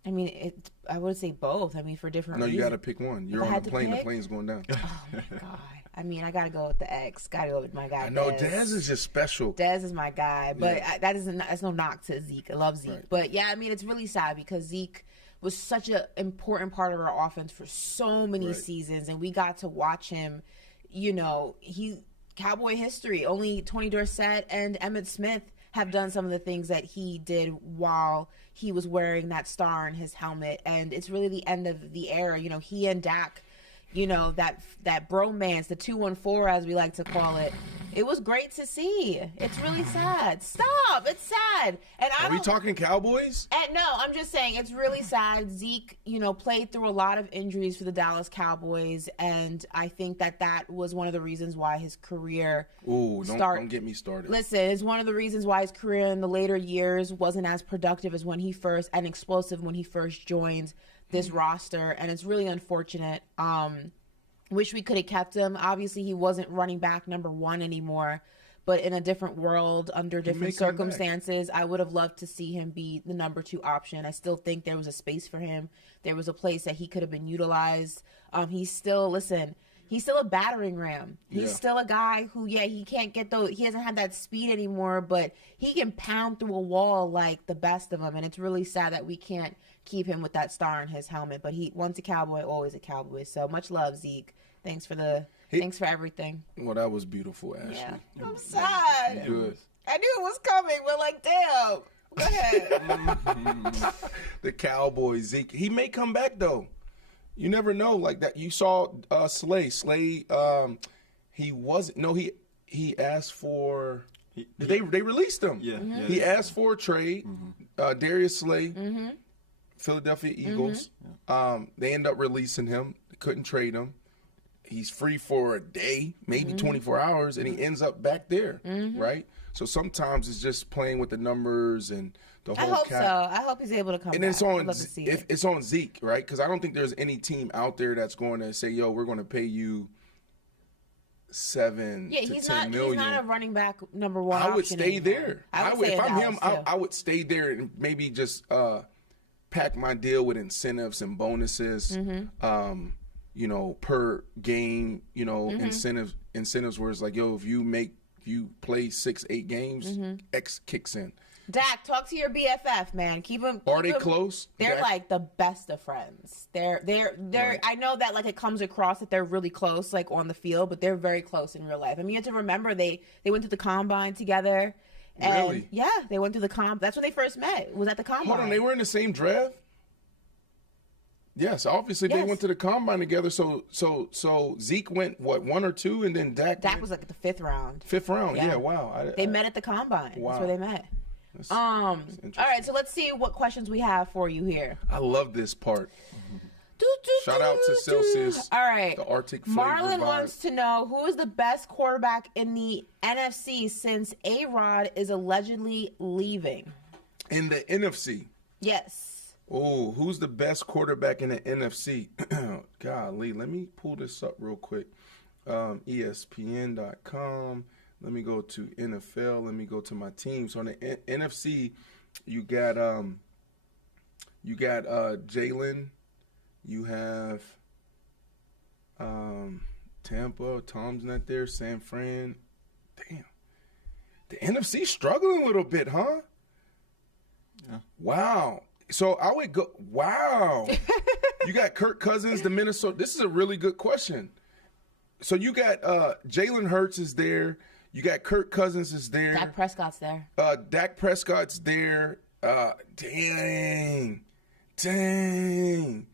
I mean, I would say both. I mean, for different No, you reasons. got to pick one. You're If I on had the to plane. The pick? plane's going down. Oh my God. I mean, I got to go with the X. Got to go with my guy. I know Dez. Dez is just special. Dez is my guy, but Yeah. that's no knock to Zeke. I love Zeke, Right. but yeah, I mean, it's really sad because Zeke was such an important part of our offense for so many Right. seasons, and we got to watch him. Cowboy history. Only Tony Dorsett and Emmitt Smith have done some of the things that he did while he was wearing that star in his helmet, and it's really the end of the era. He and Dak. That bromance, the 214 as we like to call it. It was great to see. It's really sad. Stop. It's sad. And Are we talking Cowboys? And no, I'm just saying it's really sad. Zeke, played through a lot of injuries for the Dallas Cowboys, and I think that was one of the reasons why his career Don't get me started. Listen, it's one of the reasons why his career in the later years wasn't as productive as when he first and explosive when he first joined this roster, and it's really unfortunate. Wish we could have kept him. Obviously, he wasn't running back number one anymore, but in a different world, under different circumstances, I would have loved to see him be the number 2 option. I still think there was a space for him. There was a place that he could have been utilized. He's still a battering ram. He's still a guy who, he can't get he doesn't have that speed anymore, but he can pound through a wall like the best of them. And it's really sad that we can't keep him with that star in his helmet. But he once a Cowboy, always a Cowboy. So much love, Zeke. Thanks for everything. Well, that was beautiful, Ashley. Yeah. I'm sad. Good. I knew it was coming, but like, damn. Go ahead. The Cowboys, Zeke. He may come back though. You never know. Like that, you saw Slay. Slay. He wasn't. No, he asked for. They released him. Yeah. Mm-hmm. He asked for a trade. Darius Slay, Philadelphia Eagles. They end up releasing him. They couldn't trade him. He's free for a day, maybe 24 hours, and he ends up back there, right? So sometimes it's just playing with the numbers and the whole. I hope so. I hope he's able to come and back. it's on. I'd love to see it. It's on Zeke, right? Because I don't think there's any team out there that's going to say, "Yo, we're going to pay you $7 to $10 million." He's not a running back number 1 I would option stay anymore. there. I would if I'm him, Dallas, too. I would stay there and maybe just pack my deal with incentives and bonuses. Per game, incentives where it's like, yo, if you play 6-8 games, X kicks in. Dak, talk to your BFF, man. Keep them. Are they close? They're Dak? like the best of friends. They're. Right. I know that like it comes across that they're really close, like on the field, but they're very close in real life. I mean, you have to remember they went to the combine together. And Really? Yeah, they went to the That's when they first met. Was at the combine. Hold on, they were in the same draft? Yes, obviously they Yes. went to the combine together. So Zeke went 1 or 2, and then Dak was like the 5th round. 5th round. Yeah. Yeah, wow. They met at the combine. Wow. That's where they met. That's All interesting. right, so let's see what questions we have for you here. I love this part. Shout out to Celsius. All right. The Arctic flavor Marlon vibe. wants to know who is the best quarterback in the NFC since A-Rod is allegedly leaving. In the NFC. Yes. Oh, who's the best quarterback in the NFC? Golly, let me pull this up real quick. ESPN.com. Let me go to NFL. Let me go to my team. So on the NFC, you got Jalen. You have Tampa. Tom's not there. San Fran. Damn. The NFC struggling a little bit, huh? Yeah. Wow. So I would go, wow. You got Kirk Cousins, the Minnesota. This is a really good question. So you got Jalen Hurts is there. You got Kirk Cousins is there. Dak Prescott's there. Dak Prescott's there. Dang. Damn.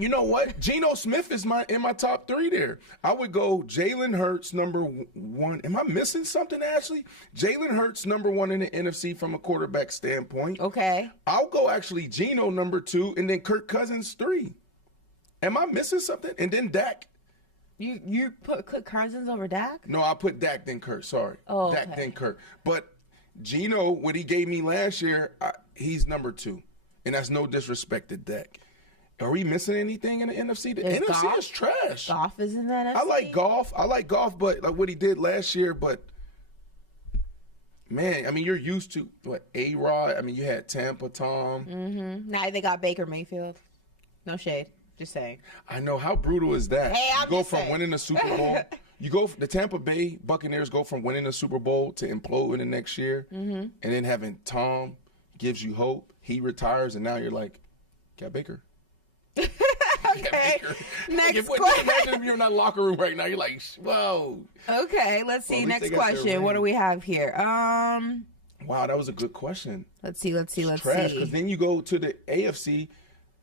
You know what? Geno Smith is in my top 3 there. I would go Jalen Hurts number 1. Am I missing something, Ashley? Jalen Hurts number 1 in the NFC from a quarterback standpoint. Okay. I'll go actually Geno number 2 and then Kirk Cousins 3. Am I missing something? And then Dak. You put Cousins over Dak? No, I put Dak then Kirk. Sorry. Oh, Dak okay. then Kirk. But Geno, what he gave me last year, he's number 2. And that's no disrespect to Dak. Are we missing anything in the NFC? The NFC is trash. Goff is in that NFC? I like Goff, but like what he did last year, but man, I mean, you're used to what, A-Rod? I mean, you had Tampa, Tom. Mm-hmm. Now they got Baker Mayfield. No shade. Just saying. I know. How brutal is that? Hey, I'm you go just from saying. winning the Super Bowl. The Tampa Bay Buccaneers go from winning the Super Bowl to implode in the next year. Mm-hmm. And then having Tom gives you hope. He retires, and now you're like, got Baker. Okay. Next question. Imagine if you're in that locker room right now. You're like, whoa. Okay, let's see. Well, Next question. What do we have here? Wow, that was a good question. Let's see. Trash, because then you go to the AFC.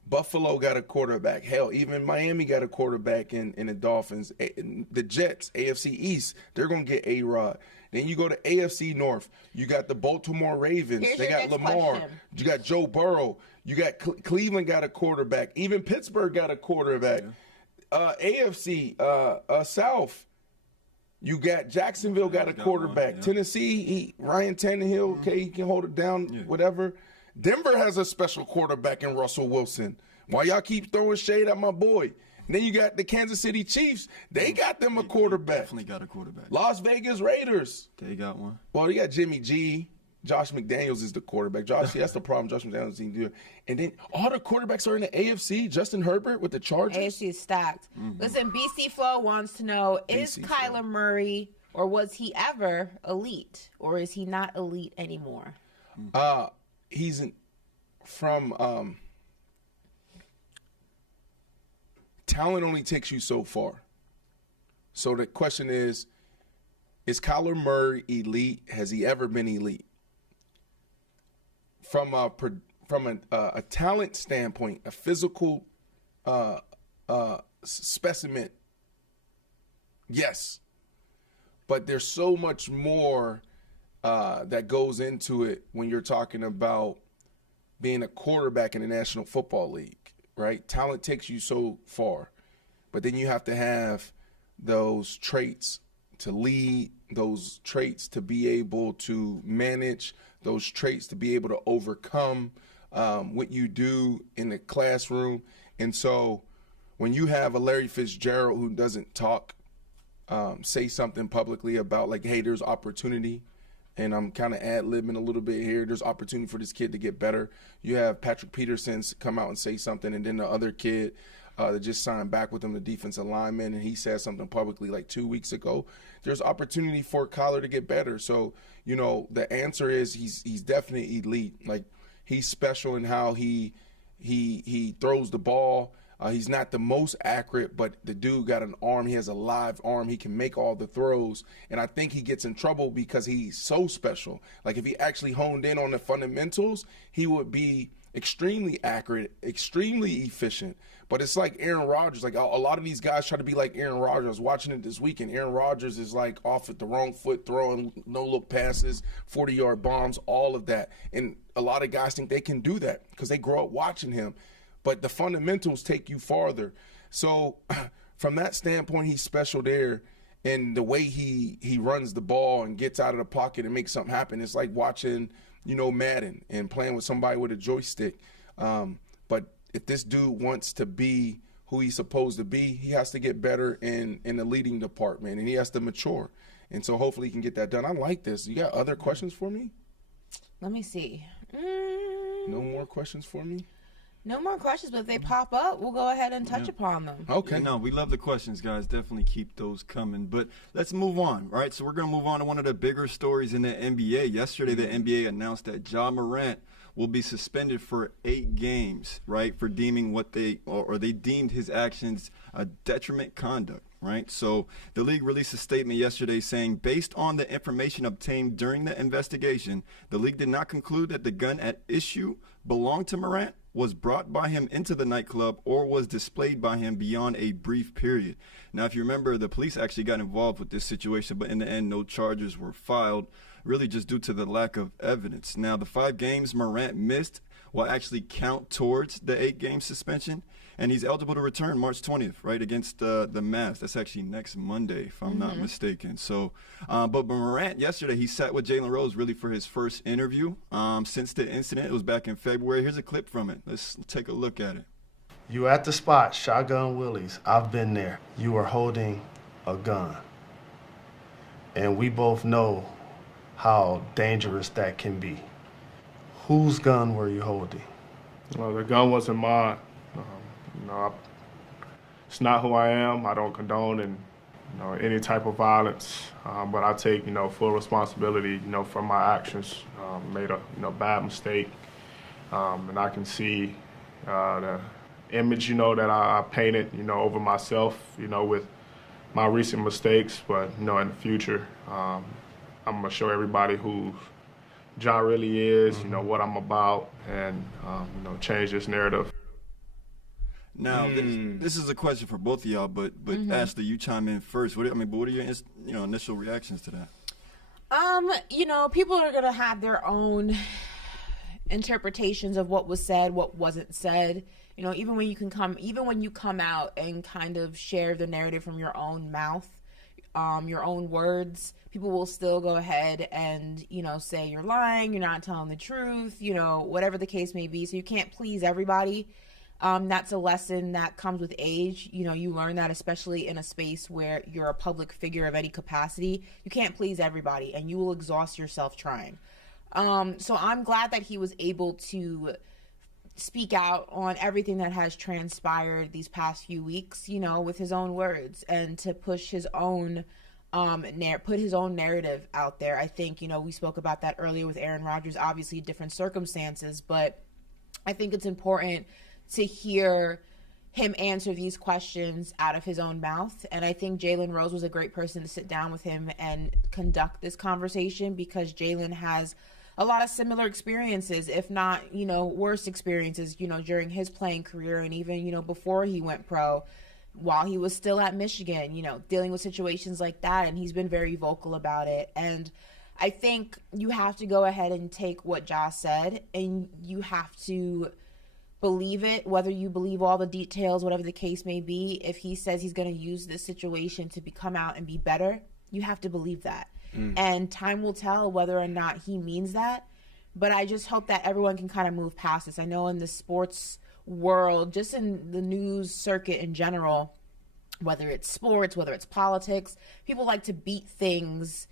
Buffalo got a quarterback. Hell, even Miami got a quarterback in the Dolphins. The Jets, AFC East, they're going to get A-Rod. Then you go to AFC North. You got the Baltimore Ravens. Here's they your got next Lamar. question. You got Joe Burrow. You got Cleveland got a quarterback. Even Pittsburgh got a quarterback. AFC South. You got Jacksonville got a quarterback. One, yeah. Tennessee, Ryan Tannehill, okay, he can hold it down, whatever. Denver has a special quarterback in Russell Wilson. Why y'all keep throwing shade at my boy? And then you got the Kansas City Chiefs. They got them a quarterback. Definitely got a quarterback. Las Vegas Raiders. They got one. Well, they got Jimmy G. Josh McDaniels is the quarterback. That's the problem. Josh McDaniels didn't do it. And then all the quarterbacks are in the AFC. Justin Herbert with the Chargers. AFC is stacked. Listen, BC Flo wants to know, is BC Kyler Murray, or was he ever elite? Or is he not elite anymore? He's from talent only takes you so far. So the question is Kyler Murray elite? Has he ever been elite? From a talent standpoint, a physical specimen, yes. But there's so much more that goes into it when you're talking about being a quarterback in the National Football League, right? Talent takes you so far, but then you have to have those traits to lead, those traits to be able to manage, those traits to be able to overcome what you do in the classroom. And so when you have a Larry Fitzgerald who doesn't talk, say something publicly about like, hey, there's opportunity, and I'm kind of ad-libbing a little bit here. There's opportunity for this kid to get better. You have Patrick Peterson come out and say something, and then the other kid that just signed back with him, the defensive lineman, and he said something publicly like 2 weeks ago. There's opportunity for Kyler to get better. So, you know, the answer is he's definitely elite. Like, he's special in how he throws the ball. He's not the most accurate, but the dude got an arm. He has a live arm. He can make all the throws. And I think he gets in trouble because he's so special. Like, if he actually honed in on the fundamentals, he would be extremely accurate, extremely efficient. But it's like Aaron Rodgers. Like, a lot of these guys try to be like Aaron Rodgers. I was watching it this weekend. Aaron Rodgers is like off at the wrong foot, throwing no-look passes, 40-yard bombs, all of that. And a lot of guys think they can do that because they grow up watching him. But the fundamentals take you farther. So from that standpoint, he's special there. And the way he runs the ball and gets out of the pocket and makes something happen, it's like watching, you know, Madden and playing with somebody with a joystick. But if this dude wants to be who he's supposed to be, he has to get better in the leading department, and he has to mature. And so hopefully he can get that done. I like this. You got other questions for me? Let me see. No more questions for me? No more questions, but if they pop up, we'll go ahead and touch upon them. Okay. Yeah, no, we love the questions, guys. Definitely keep those coming. But let's move on, right? So we're going to move on to one of the bigger stories in the NBA. Yesterday, the NBA announced that Ja Morant will be suspended for 8 games, right, for deeming what they deemed his actions a detriment conduct, right? So the league released a statement yesterday saying, based on the information obtained during the investigation, the league did not conclude that the gun at issue belonged to Morant, was brought by him into the nightclub, or was displayed by him beyond a brief period. Now, if you remember, the police actually got involved with this situation, but in the end, no charges were filed, really just due to the lack of evidence. Now, the 5 games Morant missed will actually count towards the 8-game suspension. And he's eligible to return March 20th, right, against the Mavs. That's actually next Monday, if I'm not mistaken. So, but Morant yesterday, he sat with Jalen Rose really for his first interview since the incident. It was back in February. Here's a clip from it. Let's take a look at it. You at the spot, Shotgun Willie's. I've been there. You are holding a gun. And we both know how dangerous that can be. Whose gun were you holding? Well, the gun wasn't mine. It's not who I am. I don't condone any type of violence, but I take full responsibility for my actions. Made a bad mistake, and I can see the image that I painted over myself with my recent mistakes. But in the future, I'm gonna show everybody who Ja really is, what I'm about, and change this narrative. Now, this is a question for both of y'all, but Ashley, you chime in first. What are your initial reactions to that? People are gonna have their own interpretations of what was said, what wasn't said. Even when you come out and kind of share the narrative from your own mouth, your own words, people will still go ahead and say you're lying, you're not telling the truth, whatever the case may be. So you can't please everybody. That's a lesson that comes with age. You learn that, especially in a space where you're a public figure of any capacity. You can't please everybody, and you will exhaust yourself trying. So I'm glad that he was able to speak out on everything that has transpired these past few weeks, with his own words, and to push his own put his own narrative out there. I think, we spoke about that earlier with Aaron Rodgers, obviously different circumstances, but I think it's important to hear him answer these questions out of his own mouth. And I think Jalen Rose was a great person to sit down with him and conduct this conversation, because Jalen has a lot of similar experiences, if not, worse experiences, during his playing career, and even, before he went pro, while he was still at Michigan, dealing with situations like that. And he's been very vocal about it. And I think you have to go ahead and take what Ja said, and you have to believe it, whether you believe all the details, whatever the case may be. If he says he's going to use this situation to come out and be better, you have to believe that. And time will tell whether or not he means that. But I just hope that everyone can kind of move past this. I know in the sports world, just in the news circuit in general, whether it's sports, whether it's politics, people like to beat things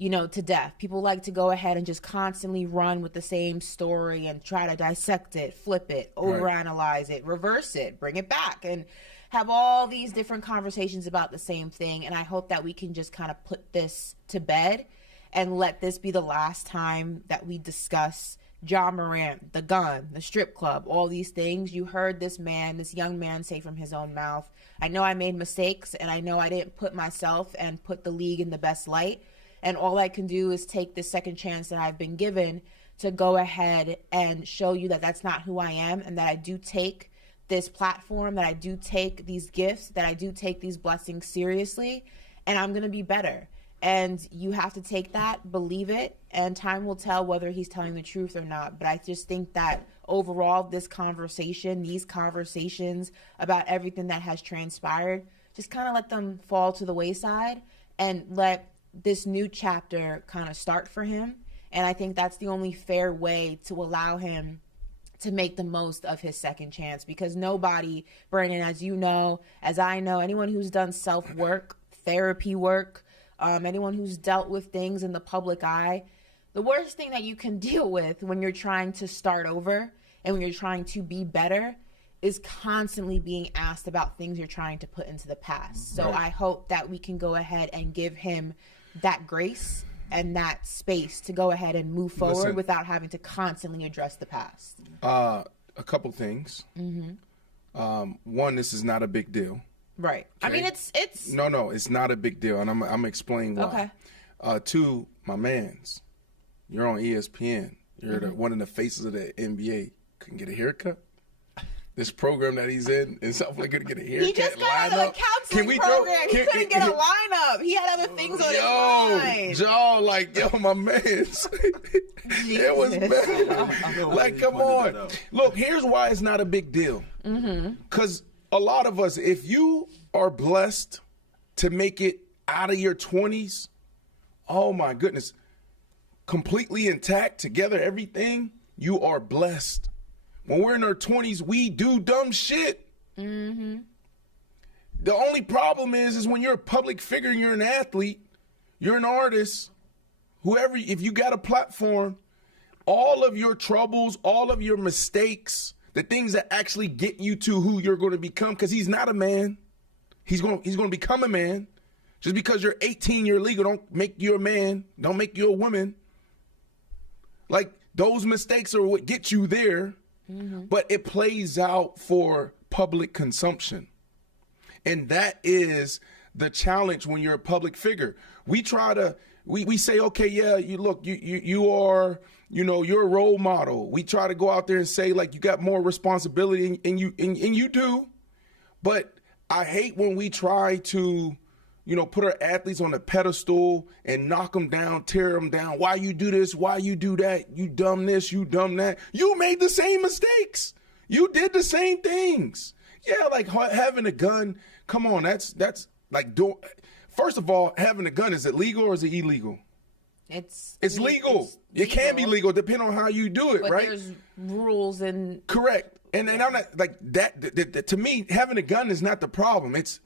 to death. People like to go ahead and just constantly run with the same story and try to dissect it, flip it, overanalyze it, reverse it, bring it back, and have all these different conversations about the same thing. And I hope that we can just kind of put this to bed and let this be the last time that we discuss Ja Morant, the gun, the strip club, all these things. You heard this young man say from his own mouth, I know I made mistakes, and I know I didn't put myself and put the league in the best light. And all I can do is take the second chance that I've been given to go ahead and show you that that's not who I am, and that I do take this platform, that I do take these gifts, that I do take these blessings seriously, and I'm going to be better. And you have to take that, believe it, and time will tell whether he's telling the truth or not. But I just think that overall, these conversations about everything that has transpired, just kind of let them fall to the wayside and let this new chapter kind of start for him. And I think that's the only fair way to allow him to make the most of his second chance, because nobody, Brandon, as you know, as I know, anyone who's done self-work, therapy work, anyone who's dealt with things in the public eye, the worst thing that you can deal with when you're trying to start over and when you're trying to be better is constantly being asked about things you're trying to put into the past. So I hope that we can go ahead and give him that grace and that space to go ahead and move forward without having to constantly address the past. A couple things. One, this is not a big deal. Right. Okay. I mean, it's No, it's not a big deal, and I'm explaining why. Okay. Two, my mans, you're on ESPN. You're one of the faces of the NBA. Couldn't get a haircut. this program that he's in, and something like gonna get a haircut. He just got out of a counseling program. He couldn't get a lineup. He had other things on his mind. Joe, like, yo, my man. It was bad. Like, come on. Look, here's why it's not a big deal. Because a lot of us, if you are blessed to make it out of your 20s, oh my goodness, completely intact, together, everything, you are blessed. When we're in our 20s, we do dumb shit. The only problem is when you're a public figure and you're an athlete, you're an artist, whoever, if you got a platform, all of your troubles, all of your mistakes, the things that actually get you to who you're going to become, because he's not a man. He's going to become a man. Just because you're 18, you're legal, don't make you a man. Don't make you a woman. Like, those mistakes are what get you there. But it plays out for public consumption. And that is the challenge when you're a public figure. We try to, we say, okay, yeah, you look, you are, you're a role model. We try to go out there and say, like, you got more responsibility, and you do. But I hate when we try to, put our athletes on a pedestal and knock them down, tear them down. Why you do this? Why you do that? You dumb this, you dumb that. You made the same mistakes. You did the same things. Yeah, like having a gun. Come on, that's like first of all, having a gun, is it legal or is it illegal? It's legal. It can be legal depending on how you do it, but right? There's rules and correct. And I'm not like that. To me, having a gun is not the problem. It's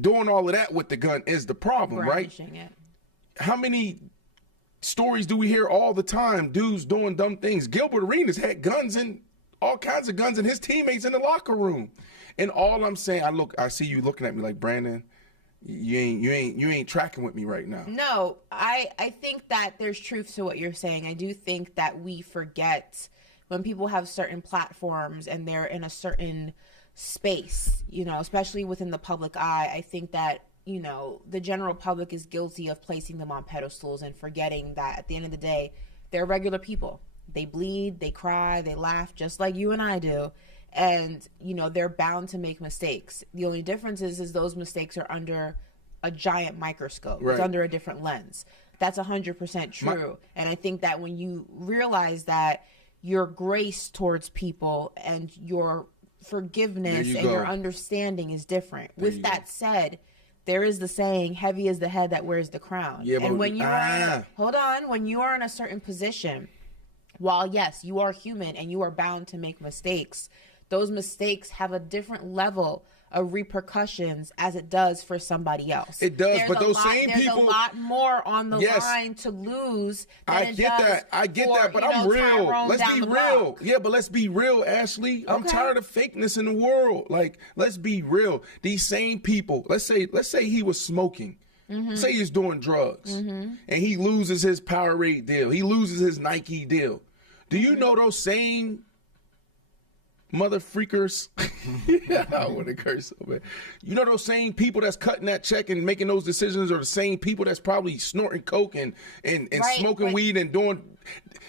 doing all of that with the gun is the problem, right? It. How many stories do we hear all the time? Dudes doing dumb things. Gilbert Arenas had guns and all kinds of guns, and his teammates in the locker room. And all I'm saying, I see you looking at me like, Brandon, you ain't tracking with me right now. No, I think that there's truth to what you're saying. I do think that we forget when people have certain platforms and they're in a certain space, especially within the public eye. I think that, the general public is guilty of placing them on pedestals and forgetting that at the end of the day, they're regular people. They bleed, they cry, they laugh just like you and I do. And, they're bound to make mistakes. The only difference is those mistakes are under a giant microscope. Right. It's under a different lens. That's 100% true. And I think that when you realize that your grace towards people and your forgiveness and your understanding is different. With that said, there is the saying, heavy is the head that wears the crown. Yeah, and when you when you are in a certain position, while yes, you are human and you are bound to make mistakes, those mistakes have a different level of repercussions as it does for somebody else. It does, but those same people, there's a lot more on the line to lose than I get that, but I'm real. Let's be real. Yeah, but let's be real, Ashley. Okay. I'm tired of fakeness in the world. Like, let's be real. These same people, let's say he was smoking. Say he's doing drugs, and he loses his Powerade deal. He loses his Nike deal. Do you know those same mother freakers? I want to curse so bad. You know those same people that's cutting that check and making those decisions are the same people that's probably snorting coke and smoking weed and doing.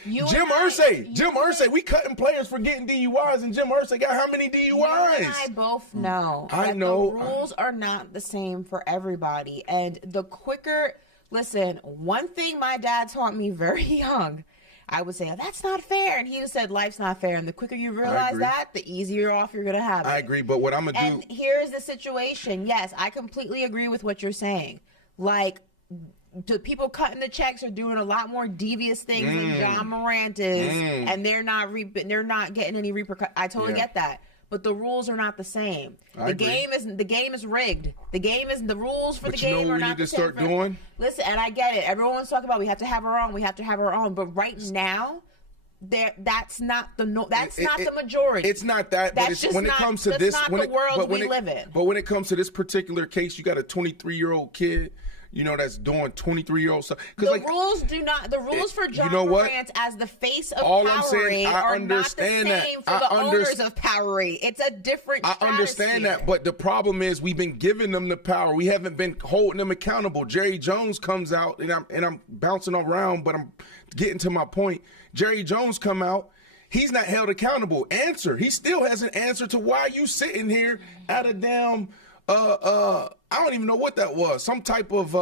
Jim Irsay, we cutting players for getting DUIs, and Jim Irsay got how many DUIs? You and I both know. I know. The rules are not the same for everybody, and the quicker. Listen, one thing my dad taught me very young. I would say, oh, that's not fair. And he just said, life's not fair. And the quicker you realize that, the easier off you're going to have it. I agree. But what I'm going to do. And here's the situation. Yes, I completely agree with what you're saying. Like, the people cutting the checks are doing a lot more devious things than Ja Morant is. And they're not getting any repercussions. I totally get that. But the rules are not the same. The game is rigged. The rules for the game are not the same. But you know what we need to start doing? Listen, and I get it. Everyone's talking about we have to have our own. But right now, that's not the majority. It's not that. That's just when it comes to this, not the world we live in. But when it comes to this particular case, you got a 23-year-old kid. That's doing 23-year-old stuff. The rules for Ja Morant as the face of Powerade are not the same for the owners of Powerade. It's a different I understand that, but the problem is we've been giving them the power. We haven't been holding them accountable. Jerry Jones comes out, and I'm bouncing around, but I'm getting to my point. Jerry Jones come out. He's not held accountable. Answer. He still hasn't answered to why you sitting here at a damn I don't even know what that was. Some type of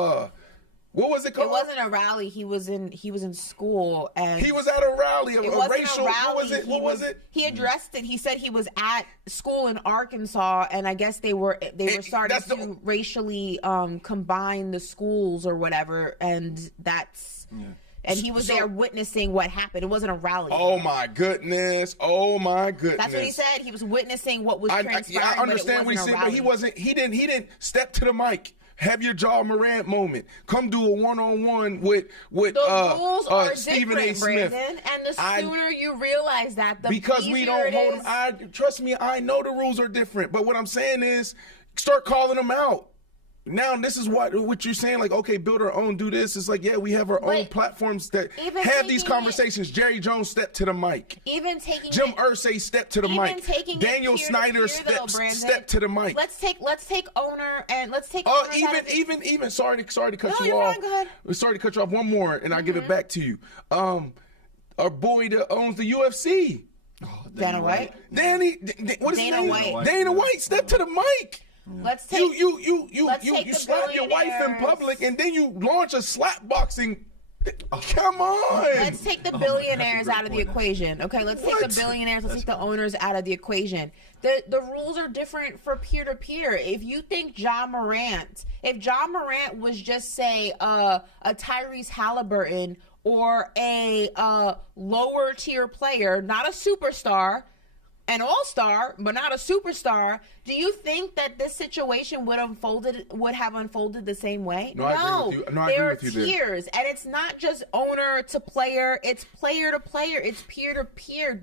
what was it called? It wasn't a rally. He was in school, and he was at a rally. It A wasn't racial. a rally. What was it? He addressed it. He said he was at school in Arkansas, and I guess they were starting to racially combine the schools or whatever, and that's. Yeah. And he was there witnessing what happened. It wasn't a rally. Oh my goodness! Oh my goodness! That's what he said. He was witnessing what was transpiring. I understand what he said, but he wasn't. He didn't step to the mic. Have your Ja Morant moment. Come do a one-on-one with the rules are Stephen different, A. Smith. Brandon, and the sooner you realize that, the because we don't hold them. Trust me, I know the rules are different. But what I'm saying is, start calling them out. Now this is what you're saying, like, okay, build our own, do this. It's like, yeah, we have our own platforms that have these conversations. Jerry Jones stepped to the mic. Even taking Jim Irsay stepped to the mic. Daniel Snyder stepped to the mic. Let's take owner and let's take even sorry to cut you you're off. Fine, go ahead. Sorry to cut you off. One more, and I'll give it back to you. Our boy that owns the UFC. Oh, Dana White. What is his name? Dana White. Step to the mic. Let's take you slap your wife in public and then you launch a slap boxing. Come on. Let's take the billionaires out of the equation. Okay, let's take the billionaires, let's take the owners out of the equation. The rules are different for peer to peer. If you think Ja Morant was just say a Tyrese Halliburton or a lower tier player, not a superstar, an all-star, but not a superstar, do you think that this situation would have unfolded the same way? No. I agree with you there. Tiers, and it's not just owner to player, it's player to player, it's peer to peer.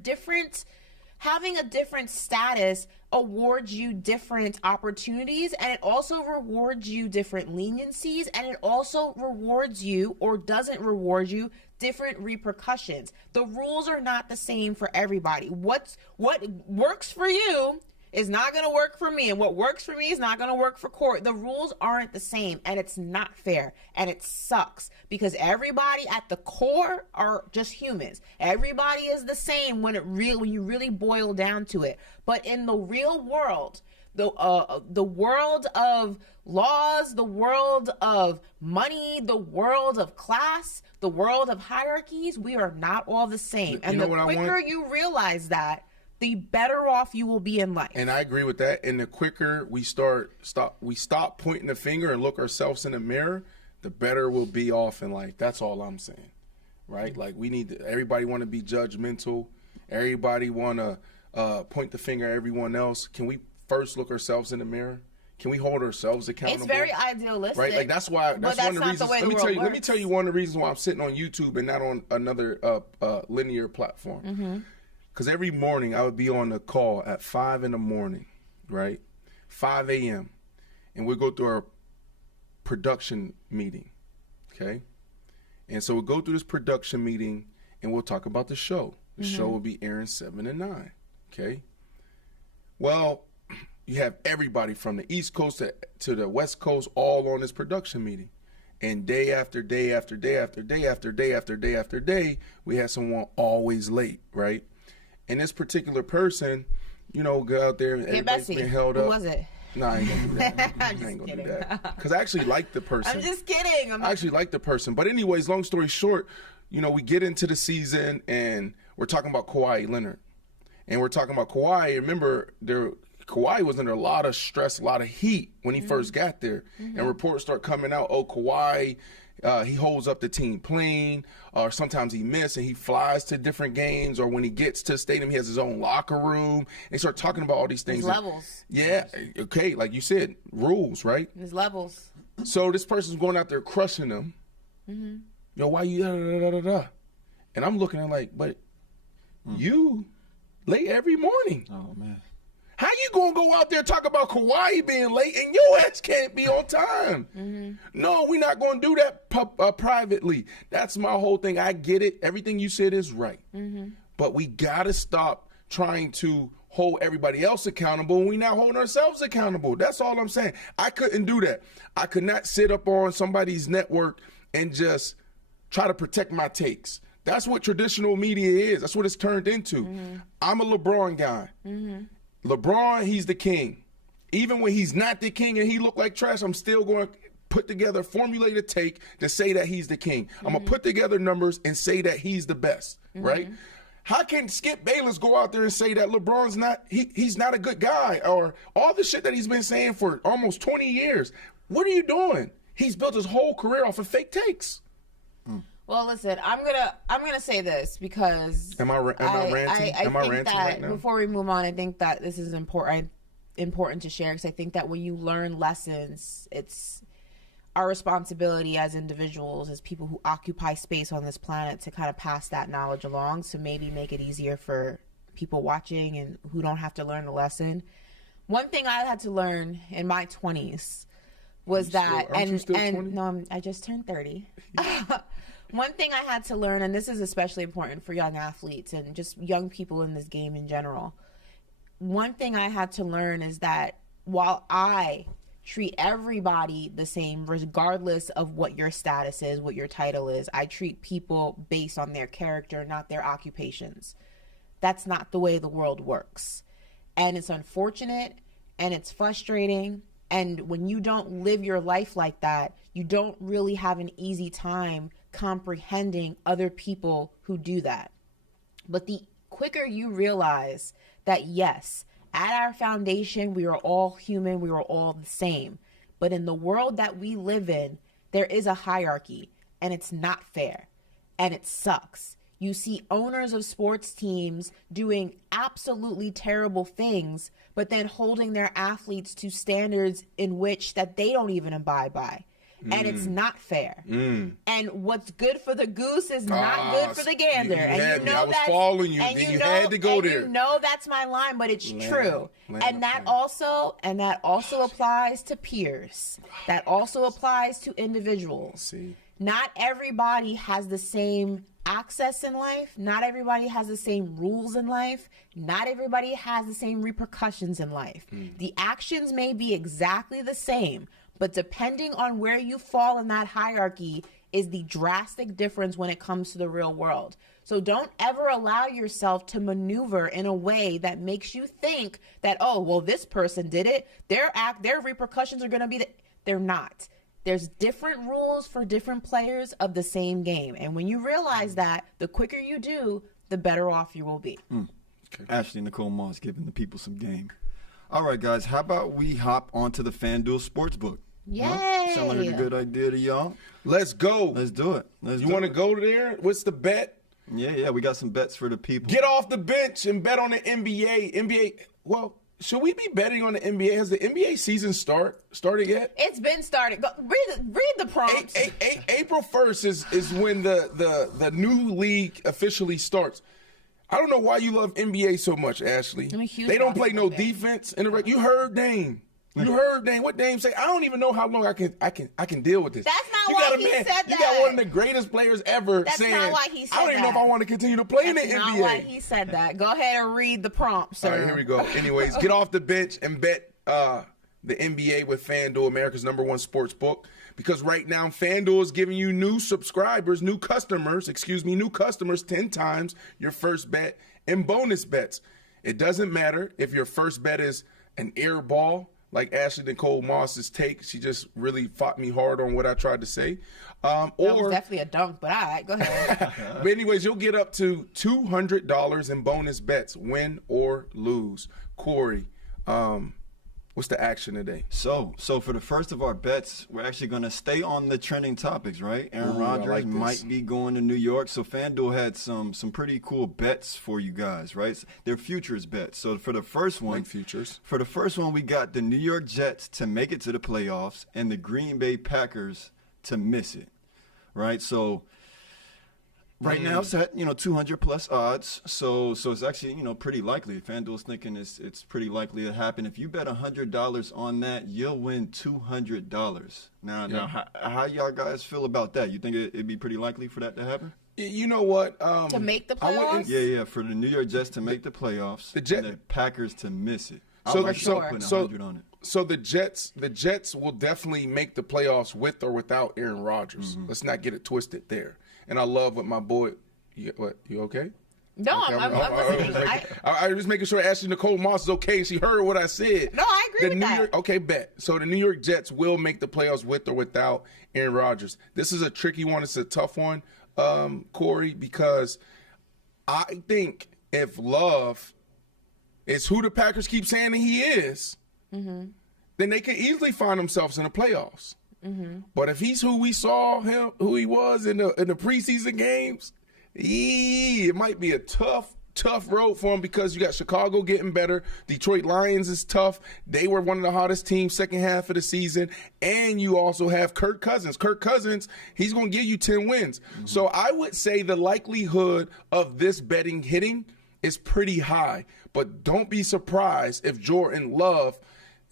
Having a different status awards you different opportunities, and it also rewards you different leniencies, and it also rewards you or doesn't reward you different repercussions. The rules are not the same for everybody. What works for you is not going to work for me, and what works for me is not going to work for Court. The rules aren't the same, and it's not fair, and it sucks because everybody at the core are just humans. Everybody is the same when you really boil down to it. But in the real world, the world of laws, the world of money, the world of class, the world of hierarchies, we are not all the same. And the quicker you realize that, the better off you will be in life. And I agree with that. And the quicker we stop pointing the finger and look ourselves in the mirror, the better we'll be off in life. That's all I'm saying, right? Like everybody want to be judgmental. Everybody want to point the finger at everyone else. Can we first look ourselves in the mirror? Can we hold ourselves accountable? It's very idealistic, right? Like that's one of the reasons. Let me tell you one of the reasons why I'm sitting on YouTube and not on another linear platform. Mm-hmm. Because every morning I would be on a call at 5 in the morning, right? 5 a.m. And we'll go through our production meeting, okay? And so we'll go through this production meeting and we'll talk about the show. The show will be airing 7 to 9, okay? Well, you have everybody from the East Coast to the West Coast all on this production meeting. And day after day after day after day after day after day after day, we had someone always late, right? And this particular person, go out there and everybody's been held up. Who was it? No, I ain't gonna do that. I ain't gonna do that. Because I actually like the person. I'm just kidding. I actually like the person. But anyways, long story short, we get into the season and we're talking about Kawhi Leonard. And we're talking about Kawhi. Remember, Kawhi was under a lot of stress, a lot of heat when he first got there. Mm-hmm. And reports start coming out, Kawhi, he holds up the team plane, or sometimes he misses and he flies to different games, or when he gets to the stadium, he has his own locker room. And they start talking about all these things. His levels. Yeah, okay, like you said, rules, right? His levels. So this person's going out there crushing them. Mm-hmm. Yo, why you da-da-da-da-da? And I'm looking at like, but you late every morning. Oh, man. How you gonna go out there and talk about Kawhi being late and your ass can't be on time? Mm-hmm. No, we're not gonna do that privately. That's my whole thing. I get it. Everything you said is right. Mm-hmm. But we gotta stop trying to hold everybody else accountable when we're not holding ourselves accountable. That's all I'm saying. I couldn't do that. I could not sit up on somebody's network and just try to protect my takes. That's what traditional media is. That's what it's turned into. I'm a LeBron guy. LeBron, he's the king. Even when he's not the king and he look like trash, I'm still going to put together, formulate a take to say that he's the king. I'm going to put together numbers and say that he's the best, right? How can Skip Bayless go out there and say that LeBron's not, he's not a good guy, or all the shit that he's been saying for almost 20 years? What are you doing? He's built his whole career off of fake takes. Well, listen, I'm gonna say this because Am I ranting? Am I ranting right now? Before we move on, I think that this is important to share, because I think that when you learn lessons, it's our responsibility as individuals, as people who occupy space on this planet, to kind of pass that knowledge along, so maybe make it easier for people watching and who don't have to learn the lesson. One thing I had to learn in my 20s was I just turned 30. One thing I had to learn, and this is especially important for young athletes and just young people in this game in general. One thing I had to learn is that while I treat everybody the same, regardless of what your status is, what your title is, I treat people based on their character, not their occupations. That's not the way the world works. And it's unfortunate and it's frustrating. And when you don't live your life like that, you don't really have an easy time comprehending other people who do that. But the quicker you realize that, yes, at our foundation, we are all human, we are all the same. But in the world that we live in, there is a hierarchy, and it's not fair, and it sucks. You see owners of sports teams doing absolutely terrible things, but then holding their athletes to standards in which that they don't even abide by. And it's not fair. And what's good for the goose is not good for the gander. And you know I was following you. You had to go there. You know that's my line, but it's true. And that also applies to peers. That also applies to individuals. Not everybody has the same access in life. Not everybody has the same rules in life. Not everybody has the same repercussions in life. The actions may be exactly the same, but depending on where you fall in that hierarchy is the drastic difference when it comes to the real world. So don't ever allow yourself to maneuver in a way that makes you think that, oh, well, this person did it. Their repercussions are going to be they're not. There's different rules for different players of the same game. And when you realize that, the quicker you do, the better off you will be. Okay. Ashley Nicole Moss giving the people some game. All right, guys, how about we hop onto the FanDuel Sportsbook? Yay! Huh? Sound like a good idea to y'all? Let's go. Let's do it. You want to go there? What's the bet? Yeah, we got some bets for the people. Get off the bench and bet on the NBA. Well, should we be betting on the NBA? Has the NBA season started yet? It's been started. Read the prompts. April 1st is when the new league officially starts. I don't know why you love NBA so much, Ashley. They don't play no defense in the You heard Dame. What Dame say? I don't even know how long I can deal with this. That's not why he said that. You got one of the greatest players ever saying, That's not why he said that. I don't even know if I want to continue to play in the NBA. That's not why he said that. Go ahead and read the prompt, sir. All right, here we go. Anyways, get off the bench and bet the NBA with FanDuel, America's #1 sports book. Because right now, FanDuel is giving you new customers 10 times your first bet and bonus bets. It doesn't matter if your first bet is an air ball, like Ashley Nicole Moss's take. She just really fought me hard on what I tried to say. That was definitely a dunk, but all right, go ahead. But anyways, you'll get up to $200 in bonus bets, win or lose. Corey, what's the action today? So for the first of our bets, we're actually going to stay on the trending topics, right? Aaron Rodgers might be going to New York. So FanDuel had some pretty cool bets for you guys, right? They're futures bets. So for the first one, we got the New York Jets to make it to the playoffs and the Green Bay Packers to miss it, right? So right now it's at 200 plus odds, so it's actually pretty likely. FanDuel's thinking it's pretty likely to happen. If you bet $100 on that, you'll win $200. Now how y'all guys feel about that? You think it'd be pretty likely for that to happen? You know what? To make the playoffs? Yeah, for the New York Jets to make the playoffs, and the Packers to miss it. So putting 100 on it. So the Jets will definitely make the playoffs with or without Aaron Rodgers. Let's not get it twisted there. And I love what my boy What? You okay? No, Okay, I'm listening. I was just making sure Ashley Nicole Moss is okay, and she heard what I said. No, I agree with that. Okay, bet. So the New York Jets will make the playoffs with or without Aaron Rodgers. This is a tricky one. It's a tough one, Corey, because I think if Love is who the Packers keep saying that he is, then they could easily find themselves in the playoffs. But if he's who we saw him, who he was in the preseason games, it might be a tough road for him because you got Chicago getting better. Detroit Lions is tough. They were one of the hottest teams second half of the season. And you also have Kirk Cousins. Kirk Cousins, he's going to give you 10 wins. So I would say the likelihood of this betting hitting is pretty high. But don't be surprised if Jordan Love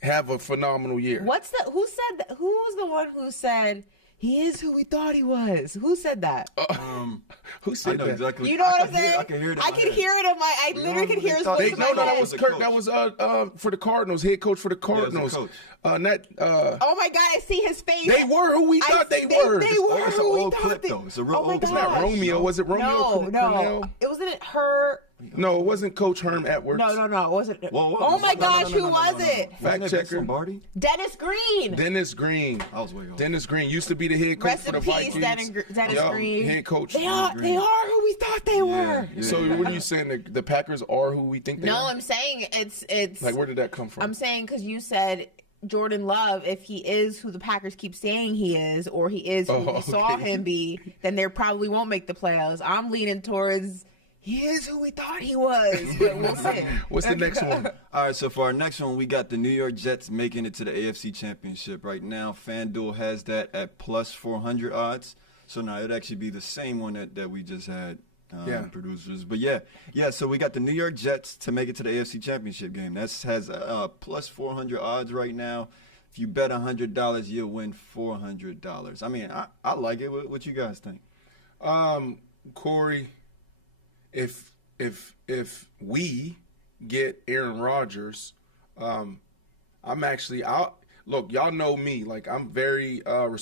have a phenomenal year. Who said that? Who was the one who said he is who we thought he was? Who said that? Who said I know that? exactly. You know what I'm saying? I can hear it. I could hear it in my. I literally could hear his voice in my No, that head. was Kirk. That was for the Cardinals, head coach for the Cardinals. coach. Oh my God, I see his face. They were who we thought they were. They were It's an who we old thought clip, they. though. It's a real Oh my old It's clip. not Romeo. Was it Romeo? No. Cornell? It wasn't her. No, it wasn't Coach Herm Edwards. No. It wasn't. Whoa. Oh my No, gosh, who no. was it? Fact Wasn't it checker. Lombardi? Dennis Green. Dennis Green. I was way off. Dennis Green used to be the head coach Rest for the in peace, Vikings. Dennis Yup, Green. head coach. They are who we thought they were. Yeah. So what are you saying? The Packers are who we think they No, are? I'm saying it's. Like, where did that come from? I'm saying because you said Jordan Love, if he is who the Packers keep saying he is, or he is who we saw him be, then they probably won't make the playoffs. I'm leaning towards he is who we thought he was, but we'll see. What's the next one? All right, so for our next one, we got the New York Jets making it to the AFC Championship. Right now, FanDuel has that at plus 400 odds. So now it'd actually be the same one that we just had, producers. But yeah, so we got the New York Jets to make it to the AFC Championship game. That has plus 400 odds right now. If you bet $100, you'll win $400. I mean, I like it. What you guys think? Corey, if we get Aaron Rodgers, I'm look, y'all know me. Like, I'm very I'm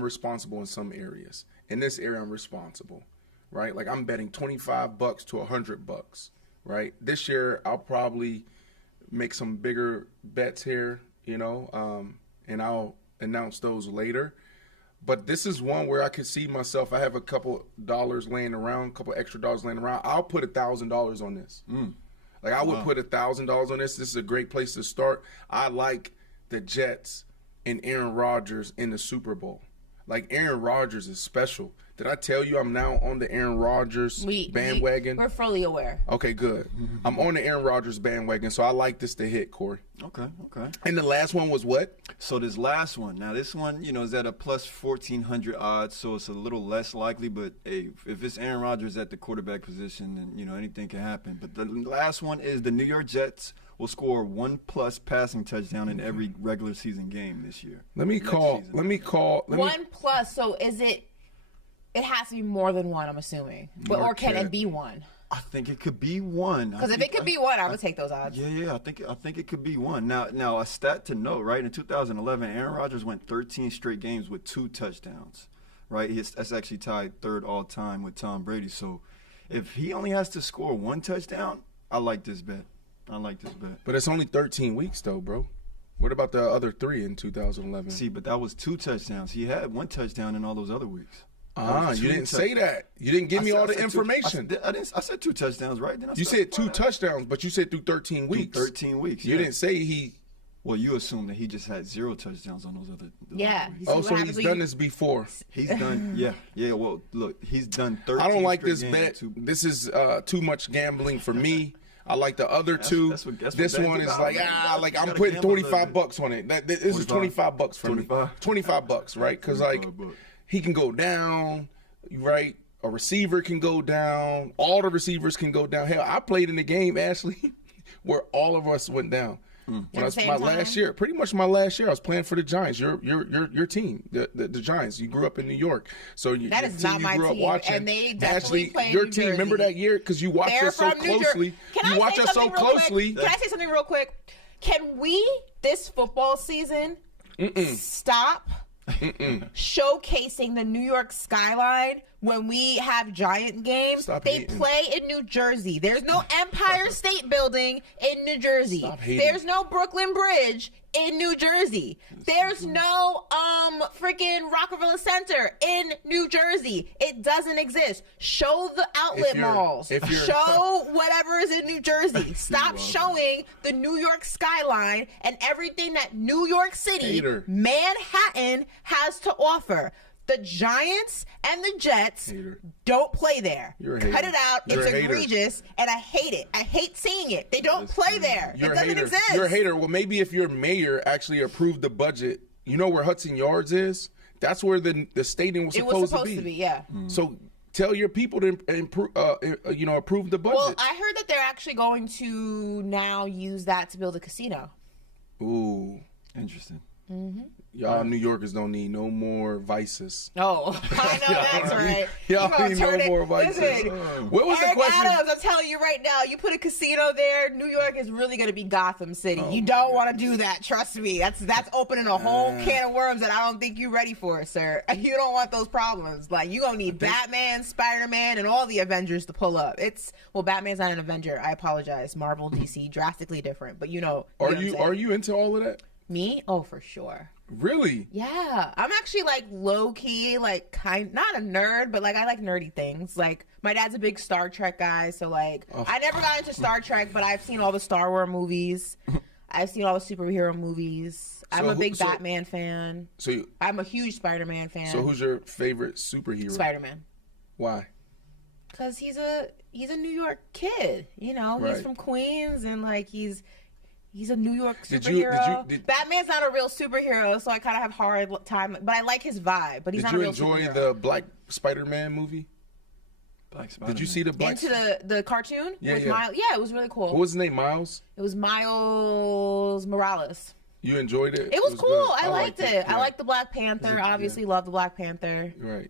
responsible in some areas. In this area, I'm responsible, right? Like, I'm betting $25 to $100, right? This year, I'll probably make some bigger bets here, and I'll announce those later. But this is one where I could see myself. I have a couple dollars laying around, a couple extra dollars laying around. I'll put $1,000 on this. Like, I would put $1,000 on this. This is a great place to start. I like the Jets and Aaron Rodgers in the Super Bowl. Like, Aaron Rodgers is special. Did I tell you I'm now on the Aaron Rodgers bandwagon? We're fully aware. Okay, good. I'm on the Aaron Rodgers bandwagon, so I like this to hit, Corey. Okay. And the last one was what? So this last one, now this one, is at a plus 1,400 odds, so it's a little less likely. But hey, if it's Aaron Rodgers at the quarterback position, then anything can happen. But the last one is the New York Jets will score 1+ passing touchdown in every regular season game this year. Let me call. 1+. So is it? It has to be more than one, I'm assuming. Or can it be one? I think it could be one. Because if it could be one, I would take those odds. Yeah. I think it could be one. Now a stat to note, right? In 2011, Aaron Rodgers went 13 straight games with 2 touchdowns, right? That's actually tied third all time with Tom Brady. So if he only has to score 1 touchdown, I like this bet. But it's only 13 weeks, though, bro. What about the other 3 in 2011? See, but that was 2 touchdowns. He had 1 touchdown in all those other weeks. You didn't say that. You didn't give me all the information. I said 2 touchdowns, right? You said 2 touchdowns, but you said through 13 weeks. 13 weeks. You didn't say he. Well, you assume that he just had 0 touchdowns on those other. Weeks. So he's done this before. He's done. Yeah. Well, look, he's done 13. I don't like this bet. This is too much gambling for me. I like the other 2. That's what this one is like I'm putting $25 on it. This is $25 for me. $25, right? Because he can go down, right? A receiver can go down. All the receivers can go down. Hell, I played in the game, Ashley, where all of us went down. When I was last year, pretty much my last year, I was playing for the Giants. Your team, the Giants. You grew up in New York, so that is not my team. Watching. And they definitely play your New team. Jersey. Remember that year because you watched us so closely. Can I say something real quick? Can we this football season stop showcasing the New York skyline when we have Giant games, Stop they hating. play in New Jersey. There's no Empire State Building in New Jersey. Stop hating. There's no Brooklyn Bridge in New Jersey. There's no freaking Rockefeller Center in New Jersey. It doesn't exist. Show the outlet malls. Show whatever is in New Jersey. Stop showing the New York skyline and everything that New York City, Manhattan has to offer. The Giants and the Jets don't play there. Cut it out. It's egregious, and I hate it. I hate seeing it. They don't play there. It doesn't exist. You're a hater. Well, maybe if your mayor actually approved the budget, you know where Hudson Yards is? That's where the stadium was supposed to be. Yeah. So tell your people to approve the budget. Well, I heard that they're actually going to now use that to build a casino. Ooh, Interesting. y'all New Yorkers don't need no more vices. Oh, I know that's right. Y'all need no more vices. Listen, What was Eric the question? Adams, I'm telling you right now, you put a casino there, New York is really going to be Gotham City. You don't want to do that. Trust me. That's opening a whole can of worms that I don't think you're ready for, sir. You don't want those problems. Like, you're going to need Batman, Spider-Man, and all the Avengers to pull up. Batman's not an Avenger. I apologize. Marvel, DC, drastically different. But Are you into all of that? Me? Oh, for sure. Really? Yeah. I'm actually like low key, like not a nerd, but like I like nerdy things. Like my dad's a big Star Trek guy, so like I never got into Star Trek, but I've seen all the Star Wars movies. I've seen all the superhero movies. I'm a big Batman fan. I'm a huge Spider-Man fan. So who's your favorite superhero? Spider-Man. Why? Because he's a New York kid. He's from Queens, and like he's a New York superhero. Batman's not a real superhero, so I kind of have a hard time. But I like his vibe. But he's not a real superhero. Did you enjoy the Black Spider-Man movie? Black Spider-Man. Did you see the Black? Into the cartoon? Yeah, with yeah. Miles? Yeah, it was really cool. What was his name? Miles? It was Miles Morales. You enjoyed it? It was cool. good. I liked it. Yeah. I liked the Black Panther. Obviously, love the Black Panther. Right.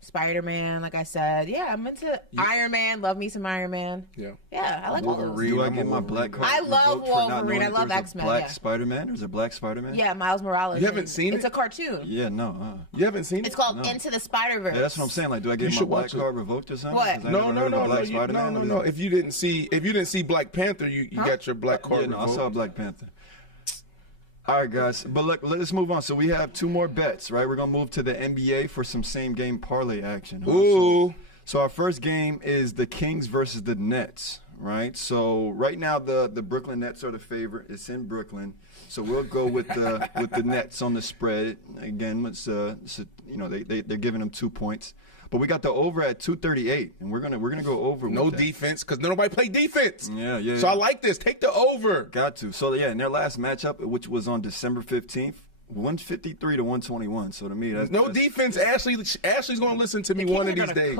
Spider-Man, like I said. Yeah, I'm into Iron Man. Love me some Iron Man. Yeah. Yeah, I like all those. Do I get my black card? I love revoked for not Wolverine. knowing I love there's a X-Men, Black yeah. Spider-Man? Is there Black Spider-Man? Yeah, Miles Morales. You haven't seen it? It's a cartoon. Yeah, no. You haven't seen it? It's called Into the Spider-Verse. Yeah, that's what I'm saying. Like, do I get my should black watch it. card revoked or something? What? 'Cause I No. never heard of Black Spider-Man. What is No. it? If you didn't see Black Panther, you got your black card Yeah, no, I revoked. saw Black Panther. All right, guys. But look, let's move on. So we have two more bets, right? We're going to move to the NBA for some same-game parlay action. Ooh. So our first game is the Kings versus the Nets, right? So right now the Brooklyn Nets are the favorite. It's in Brooklyn. So we'll go with the Nets on the spread. Again, they're giving them 2 points. But we got the over at 238, and we're gonna go over. No with that. defense, because nobody play defense. Yeah. So I like this. Take the over. Got to. So yeah, in their last matchup, which was on December 15th, 153 to 121. So to me, that's defense. Ashley's going to listen to me one of these days.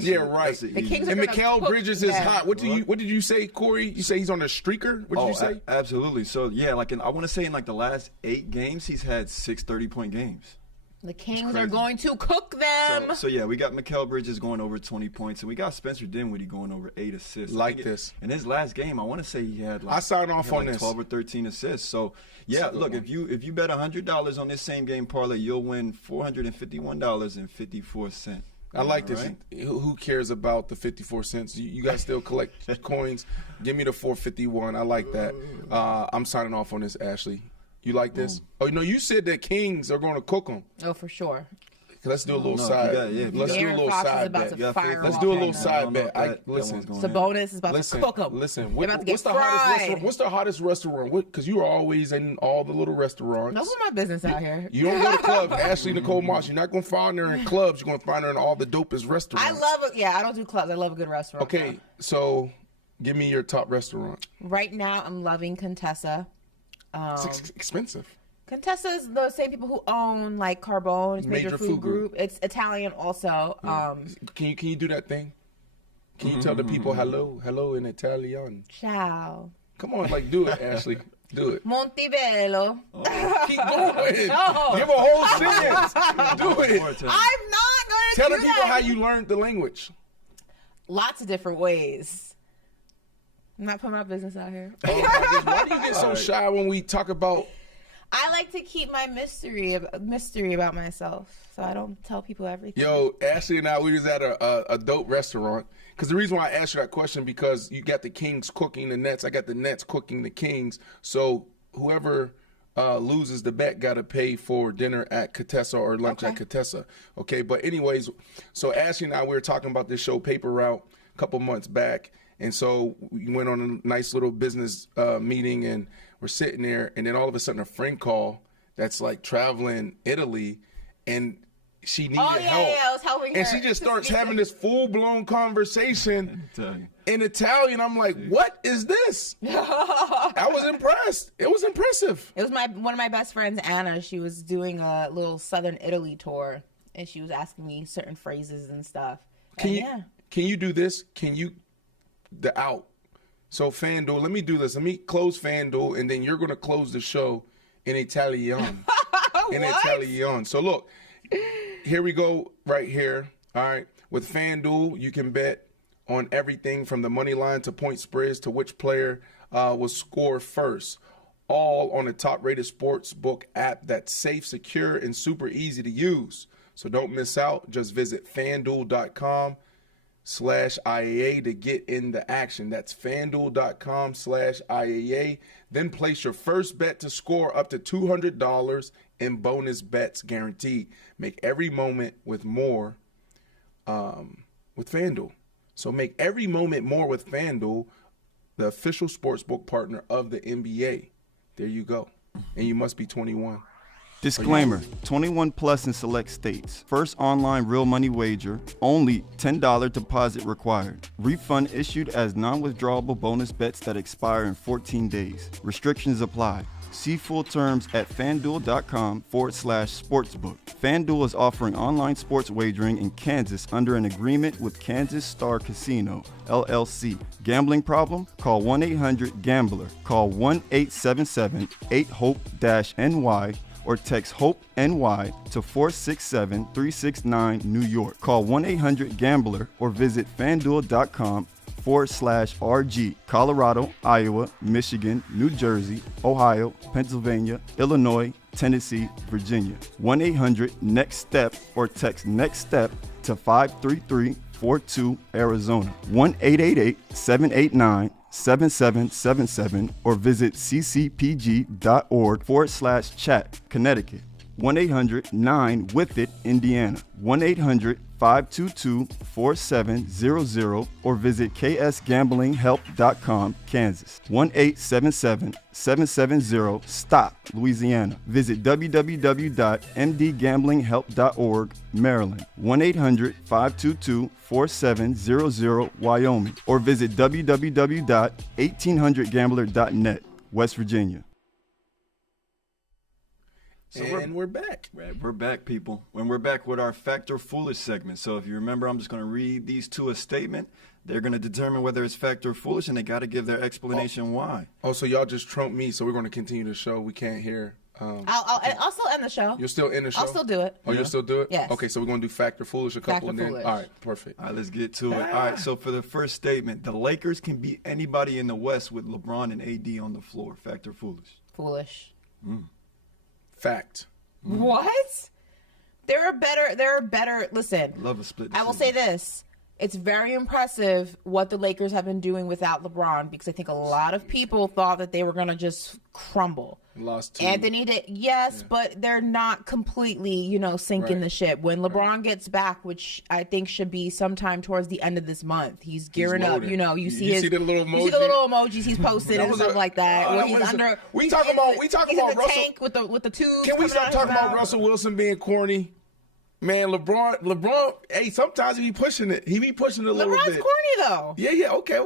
Yeah, right. The Kings are And gonna Mikal cook Bridges is them. hot. What did you say, Corey? You say he's on a streaker? What did you say? Absolutely. So yeah, I want to say in like the last 8 games, he's had 6 30-point games. The Kings are going to cook them. So yeah, we got Mikal Bridges going over 20 points, and we got Spencer Dinwiddie going over 8 assists. This. In his last game, I want to say he had I signed off on this 12 or 13 assists. So yeah, look, if you bet $100 on this same game parlay, you'll win $451.54. I like this. Right? Who cares about the 54 cents? You guys still collect coins? Give me the 451. I like that. I'm signing off on this, Ashley. You like this? Oh, no, you said that Kings are going to cook them. Oh, for sure. Let's do a little side. Let's do a little side bet. Let's do a little side bet. Listen, Sabonis is about to cook them. Listen, what's the hottest restaurant? What's the hottest restaurant? Because you are always in all the little restaurants. No, my business out here. You don't go to clubs. Ashley Nicole Moss, you're not going to find her in clubs. You're going to find her in all the dopest restaurants. I don't do clubs. I love a good restaurant. Okay, so give me your top restaurant. Right now, I'm loving Contessa. It's expensive. Contessa is the same people who own like Carbone, Major Food Group. It's Italian also. Yeah. Can you do that thing? Can you tell the people hello in Italian? Ciao. Come on, do it, Ashley. Do it. Montebello. Keep going. No. Give a whole sentence. Do it. I'm not going to Tell do the people that. how you learned the language. Lots of different ways. I'm not putting my business out here. Why do you get so shy when we talk about? I like to keep my mystery about myself, so I don't tell people everything. Yo, Ashley and I, we was at a dope restaurant. Because the reason why I asked you that question, because you got the Kings cooking the Nets. I got the Nets cooking the Kings. So whoever loses the bet got to pay for dinner at Contessa or lunch at Contessa. Okay, but anyways, so Ashley and I, we were talking about this show, Paper Route, a couple months back. And so we went on a nice little business meeting, and we're sitting there. And then all of a sudden a friend call that's like traveling Italy, and she needed help. Yeah, I was helping her. And she just starts having this full-blown conversation in Italian. I'm like, what is this? I was impressed. It was impressive. It was one of my best friends, Anna. She was doing a little Southern Italy tour, and she was asking me certain phrases and stuff. Can you do this? So FanDuel, let me do this. Let me close FanDuel, and then you're going to close the show in Italian. In Italian. So look. Here we go right here. All right. With FanDuel, you can bet on everything from the money line to point spreads to which player will score first. All on the top-rated sportsbook app that's safe, secure, and super easy to use. So don't miss out. Just visit FanDuel.com/IAA to get in the action. That's FanDuel.com/IAA. Then place your first bet to score up to $200 in bonus bets guaranteed. Make every moment with more with FanDuel. So make every moment more with FanDuel, the official sportsbook partner of the NBA. There you go. And you must be 21. Disclaimer, 21 plus in select states. First online real money wager, only $10 deposit required. Refund issued as non-withdrawable bonus bets that expire in 14 days. Restrictions apply. See full terms at FanDuel.com/sportsbook. FanDuel is offering online sports wagering in Kansas under an agreement with Kansas Star Casino, LLC. Gambling problem? Call 1-800-GAMBLER. Call 1-877-8-HOPE-NY or text HOPE-NY to 467-369 New York. Call 1-800-GAMBLER or visit FanDuel.com/RG. Colorado, Iowa, Michigan, New Jersey, Ohio, Pennsylvania, Illinois, Tennessee, Virginia. 1-800-NEXT-STEP or text NEXT STEP to 53342 Arizona. 1-888-789-7777 or visit ccpg.org/chat, Connecticut. 1-800-9-WITH-IT, Indiana. 1-800-522-4700 or visit ksgamblinghelp.com, Kansas. 1-877-770-STOP, Louisiana. Visit www.mdgamblinghelp.org, Maryland. 1-800-522-4700, Wyoming. Or visit www.1800gambler.net, West Virginia. And we're back. We're back, people. And we're back with our Fact or Foolish segment. So if you remember, I'm just going to read these to a statement. They're going to determine whether it's fact or foolish, and they got to give their explanation why. Oh, so y'all just trumped me, so we're going to continue the show. We can't hear. I'll still end the show. You're still in the show? I'll still do it. Oh, you'll still do it? Yes. Okay, so we're going to do fact or foolish a couple, Fact or and then foolish. all right, perfect. All right, let's get to it. All right, so for the first statement, the Lakers can beat anybody in the West with LeBron and AD on the floor. Fact or foolish? Foolish. Fact. What? There are better. Listen, Love a split I will say this. It's very impressive what the Lakers have been doing without LeBron, because I think a lot of people thought that they were going to just crumble. Lost two. Anthony did, yes, but they're not completely, sinking the ship. When LeBron gets back, which I think should be sometime towards the end of this month, he's gearing up. loaded. You see the little emoji? You see the little emojis he's posted and stuff like that. Where he's under. We talking about he's in the Russell. tank with the tubes. Can we stop talking about Russell? Russell Wilson being corny? Man, LeBron. Hey, sometimes he be pushing it. He be pushing it a little bit. LeBron's corny though. Yeah. Okay.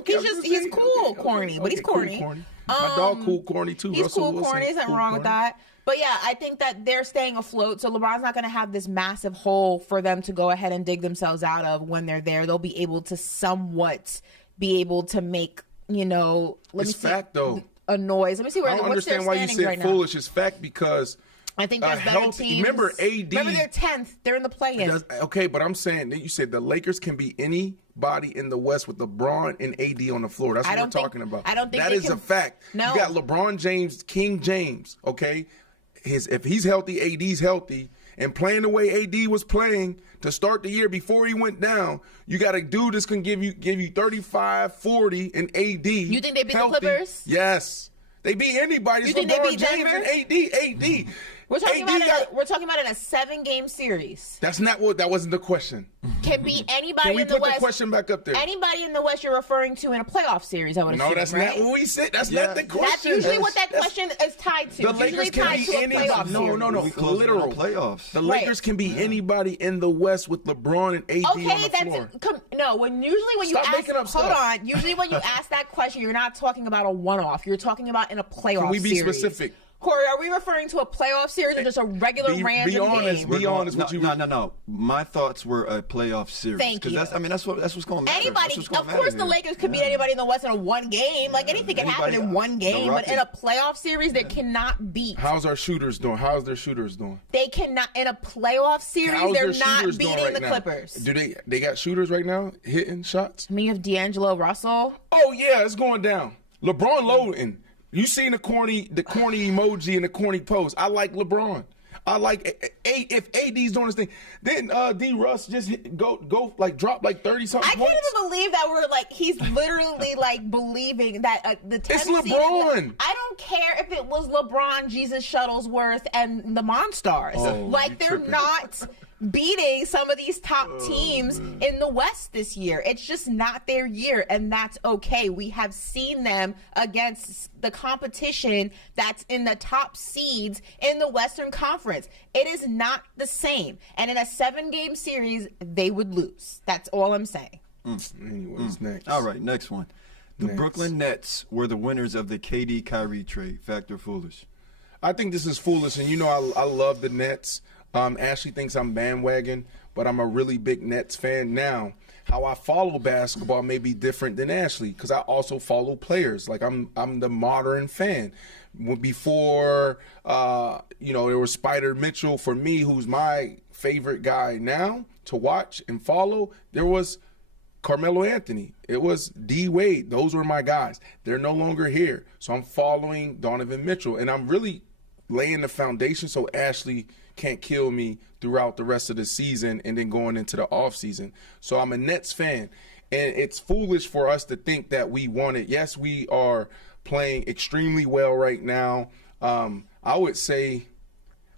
He's cool, corny, but he's corny. Cool, corny. My dog cool, corny too. He's Russell cool, Wilson, corny. There's nothing cool, wrong with corny. that. But yeah, I think that they're staying afloat. So LeBron's not going to have this massive hole for them to go ahead and dig themselves out of when they're there. They'll be able to somewhat make, It's fact though. A noise. Let me see I don't what's their understand why you standings said right now. foolish. It's fact because I think there's better teams. Remember AD. Remember they're 10th. They're in the play-in. Okay, but I'm saying that you said the Lakers can be anybody in the West with LeBron and AD on the floor. That's what we're talking about. I don't think that they is can, a fact. No. You got LeBron James, King James, okay? if he's healthy, AD's healthy, and playing the way AD was playing to start the year before he went down, you got a dude that's gonna give you 35, 40, and AD. You think they beat healthy. the Clippers? Yes. They beat anybody. You think they beat James Denver? and AD. We're talking about in a 7-game series. That wasn't the question. Can beat anybody Can we in the put West. the question back up there? Anybody in the West you're referring to in a playoff series, I would assume. No, that's right? not what we said. That's not the question. That's usually what that question is tied to. The It's Lakers usually can tied be to a any. playoff series. No. We close Literal on playoffs. The Lakers can be anybody in the West with LeBron and AD on the floor. Usually when you Stop making up stuff. Usually when you ask that question, you're not talking about a one-off. You're talking about in a playoff series. Can we be specific? Corey, are we referring to a playoff series or just a regular random game? Be honest with you. No. My thoughts were a playoff series. Thank you. That's what's going to matter. Anybody, of course, the Lakers could beat anybody in the West in a one game. Like anything can happen in one game, but in a playoff series, they cannot beat. How's our shooters doing? How's their shooters doing? They cannot in a playoff series. They're not beating the Clippers. Do they got shooters right now hitting shots? I mean, you have D'Angelo Russell. Oh yeah, it's going down. LeBron loading. You seen the corny emoji and the corny pose. I like LeBron. I like if AD's doing this thing. Then D Russ just drop like 30-something I points. can't even believe that he's literally like believing that the 10 It's LeBron. I don't care if it was LeBron, Jesus Shuttlesworth, and the Monstars. They're not beating some of these top teams in the West this year. It's just not their year, and that's okay. We have seen them against the competition that's in the top seeds in the Western Conference. It is not the same. And in a 7-game series, they would lose. That's all I'm saying. Anyways, next. All right, next one. The Brooklyn Nets were the winners of the KD Kyrie trade. Fact or foolish? I think this is foolish, and I love the Nets. Ashley thinks I'm bandwagon, but I'm a really big Nets fan now. How I follow basketball may be different than Ashley because I also follow players. Like I'm the modern fan. Before, there was Spider Mitchell for me, who's my favorite guy now to watch and follow. There was Carmelo Anthony. It was D Wade. Those were my guys. They're no longer here. So I'm following Donovan Mitchell, and I'm really laying the foundation so Ashley can't kill me throughout the rest of the season and then going into the offseason. So I'm a Nets fan, and it's foolish for us to think that we won it. Yes, we are playing extremely well right now. I would say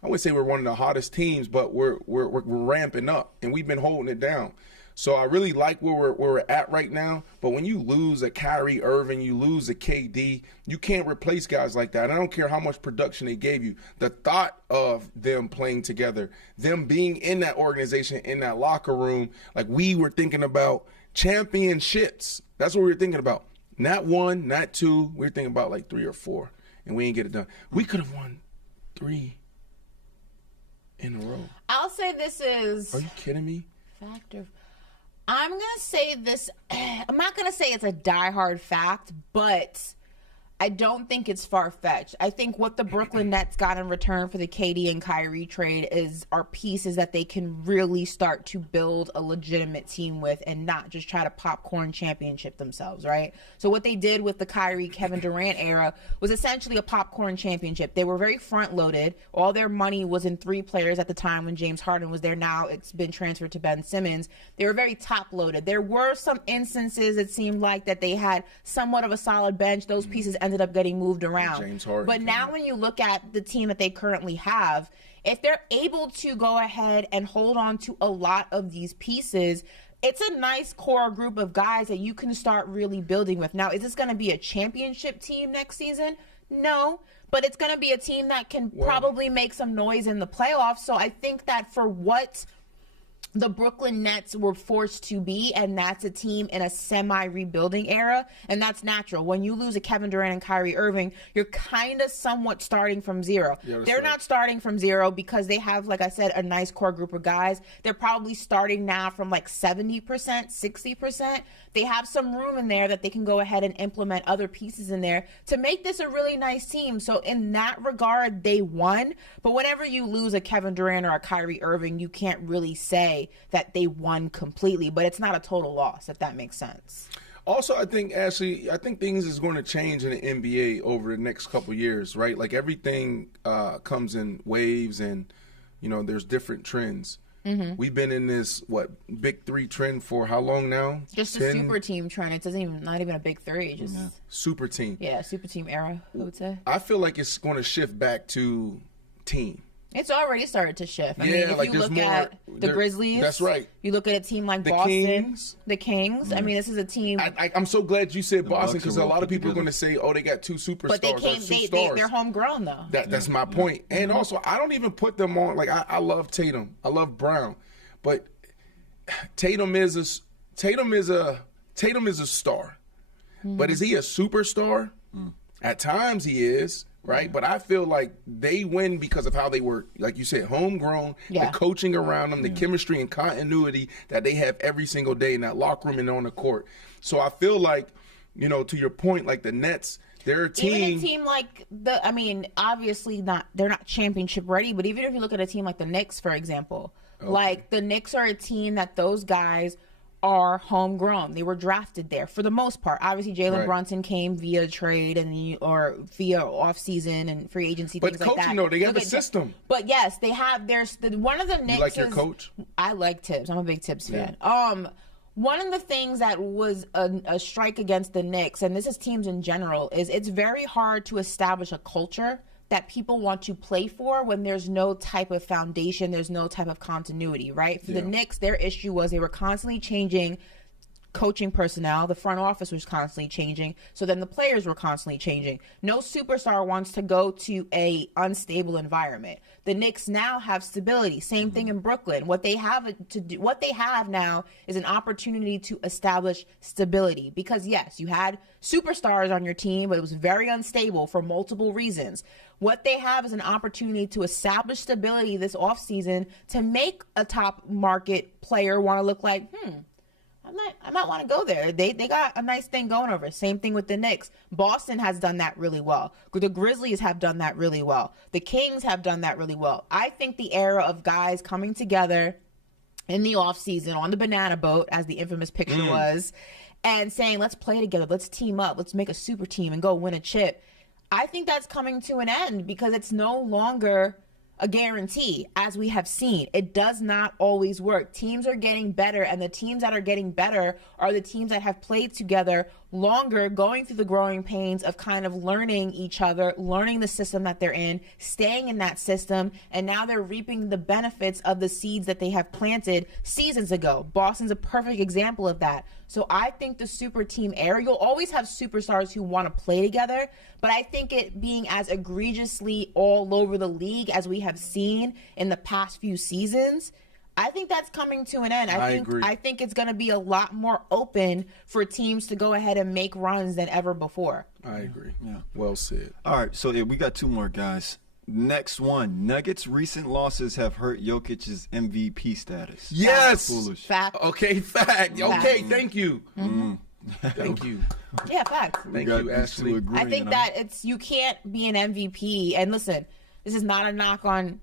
we're one of the hottest teams, but we're ramping up, and we've been holding it down. So I really like where we're at right now. But when you lose a Kyrie Irving, you lose a KD, you can't replace guys like that. I don't care how much production they gave you. The thought of them playing together, them being in that organization, in that locker room, like we were thinking about championships. That's what we were thinking about. Not 1, not 2. We were thinking about like 3 or 4, and we didn't get it done. We could have won 3 in a row. I'll say this is... Are you kidding me? Factor. I'm going to say this. I'm not going to say it's a diehard fact, but I don't think it's far-fetched. I think what the Brooklyn Nets got in return for the KD and Kyrie trade are pieces that they can really start to build a legitimate team with and not just try to popcorn championship themselves, right? So what they did with the Kyrie, Kevin Durant era was essentially a popcorn championship. They were very front-loaded. All their money was in 3 players at the time when James Harden was there. Now it's been transferred to Ben Simmons. They were very top-loaded. There were some instances, it seemed like, that they had somewhat of a solid bench. Those pieces ended up getting moved around. James Harden. But now when you look at the team that they currently have, if they're able to go ahead and hold on to a lot of these pieces, it's a nice core group of guys that you can start really building with. Now, is this going to be a championship team next season? No, but it's going to be a team that can probably make some noise in the playoffs. So I think that for what the Brooklyn Nets were forced to be, and that's a team in a semi-rebuilding era, and that's natural. When you lose a Kevin Durant and Kyrie Irving, you're kind of somewhat starting from zero. Yeah, they're not starting from zero because they have, like I said, a nice core group of guys. They're probably starting now from like 70%, 60%. They have some room in there that they can go ahead and implement other pieces in there to make this a really nice team. So in that regard, they won. But whenever you lose a Kevin Durant or a Kyrie Irving, you can't really say that they won completely. But it's not a total loss, if that makes sense. Also, I think things is going to change in the NBA over the next couple of years, right? Like everything comes in waves, and there's different trends. Mm-hmm. We've been in this big three trend for how long now? Just a super team trend. It doesn't not even a big three. Just super team. Yeah, super team era. I would say. I feel like it's going to shift back to team. It's already started to shift. I mean, if you look at the Grizzlies, that's right. You look at a team like Boston, the Kings. I mean, this is a team. I'm so glad you said Boston, because a lot of people are going to say, "Oh, they got two superstars." But they're homegrown though. That's my point. And also, I don't even put them on. Like I love Tatum, I love Brown, but Tatum is a star. Mm-hmm. But is he a superstar? At times he is. Right, but I feel like they win because of how they work. Like you said, homegrown, the coaching around them, the chemistry and continuity that they have every single day in that locker room and on the court. So I feel like, to your point, like the Nets, they're a team. Even a team like obviously they're not championship ready, but even if you look at a team like the Knicks, for example, like the Knicks are a team that those guys are homegrown. They were drafted there for the most part. Obviously, Jalen Brunson came via trade or via offseason and free agency. But things like that. They have a system. But yes, they have. There's one of the Knicks. You like your coach? I like Tibbs. I'm a big Tibbs fan. One of the things that was a strike against the Knicks, and this is teams in general, is it's very hard to establish a culture that people want to play for when there's no type of foundation, there's no type of continuity, right? For the Knicks, their issue was they were constantly changing coaching personnel. The front office was constantly changing. So then the players were constantly changing. No superstar wants to go to a unstable environment. The Knicks now have stability. Same thing in Brooklyn. What they have now is an opportunity to establish stability. Because yes, you had superstars on your team, but it was very unstable for multiple reasons. What they have is an opportunity to establish stability this offseason to make a top market player want to look like, I might want to go there. They got a nice thing going over. Same thing with the Knicks. Boston has done that really well. The Grizzlies have done that really well. The Kings have done that really well. I think the era of guys coming together in the offseason on the banana boat, as the infamous picture was, and saying, let's play together, let's team up, let's make a super team and go win a chip. I think that's coming to an end because it's no longer a guarantee, as we have seen. It does not always work. Teams are getting better, and the teams that are getting better are the teams that have played together longer, going through the growing pains of kind of learning each other, learning the system that they're in, staying in that system, and now they're reaping the benefits of the seeds that they have planted seasons ago. Boston's a perfect example of that. So I think the super team era, you'll always have superstars who want to play together, but I think it being as egregiously all over the league as we have seen in the past few seasons, I think that's coming to an end. I think it's going to be a lot more open for teams to go ahead and make runs than ever before. I agree. Yeah. Well said. All right, so we got two more guys. Next one. Nuggets' recent losses have hurt Jokic's MVP status. Yes. Foolish. Fact. Okay, fact. Okay, thank you. Thank you. Yeah, fact. Thank you, Ashley. I think that you can't be an MVP. And listen, this is not a knock on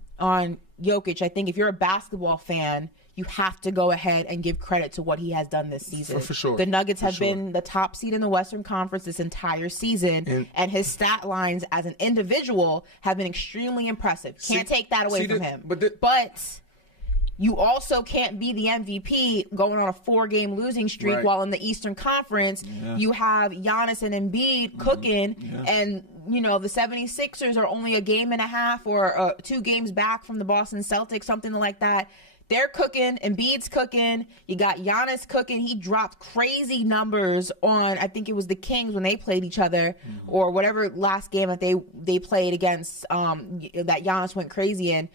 Jokic. I think if you're a basketball fan, you have to go ahead and give credit to what he has done this season. For sure. The Nuggets have been the top seed in the Western Conference this entire season, and his stat lines as an individual have been extremely impressive. Can't take that away from him. But you also can't be the MVP going on a 4-game losing streak while in the Eastern Conference you have Giannis and Embiid cooking, and the 76ers are only a game and a half or 2 games back from the Boston Celtics, something like that. They're cooking. Embiid's cooking. You got Giannis cooking. He dropped crazy numbers on, I think it was the Kings when they played each other, or whatever last game that they played against that Giannis went crazy in.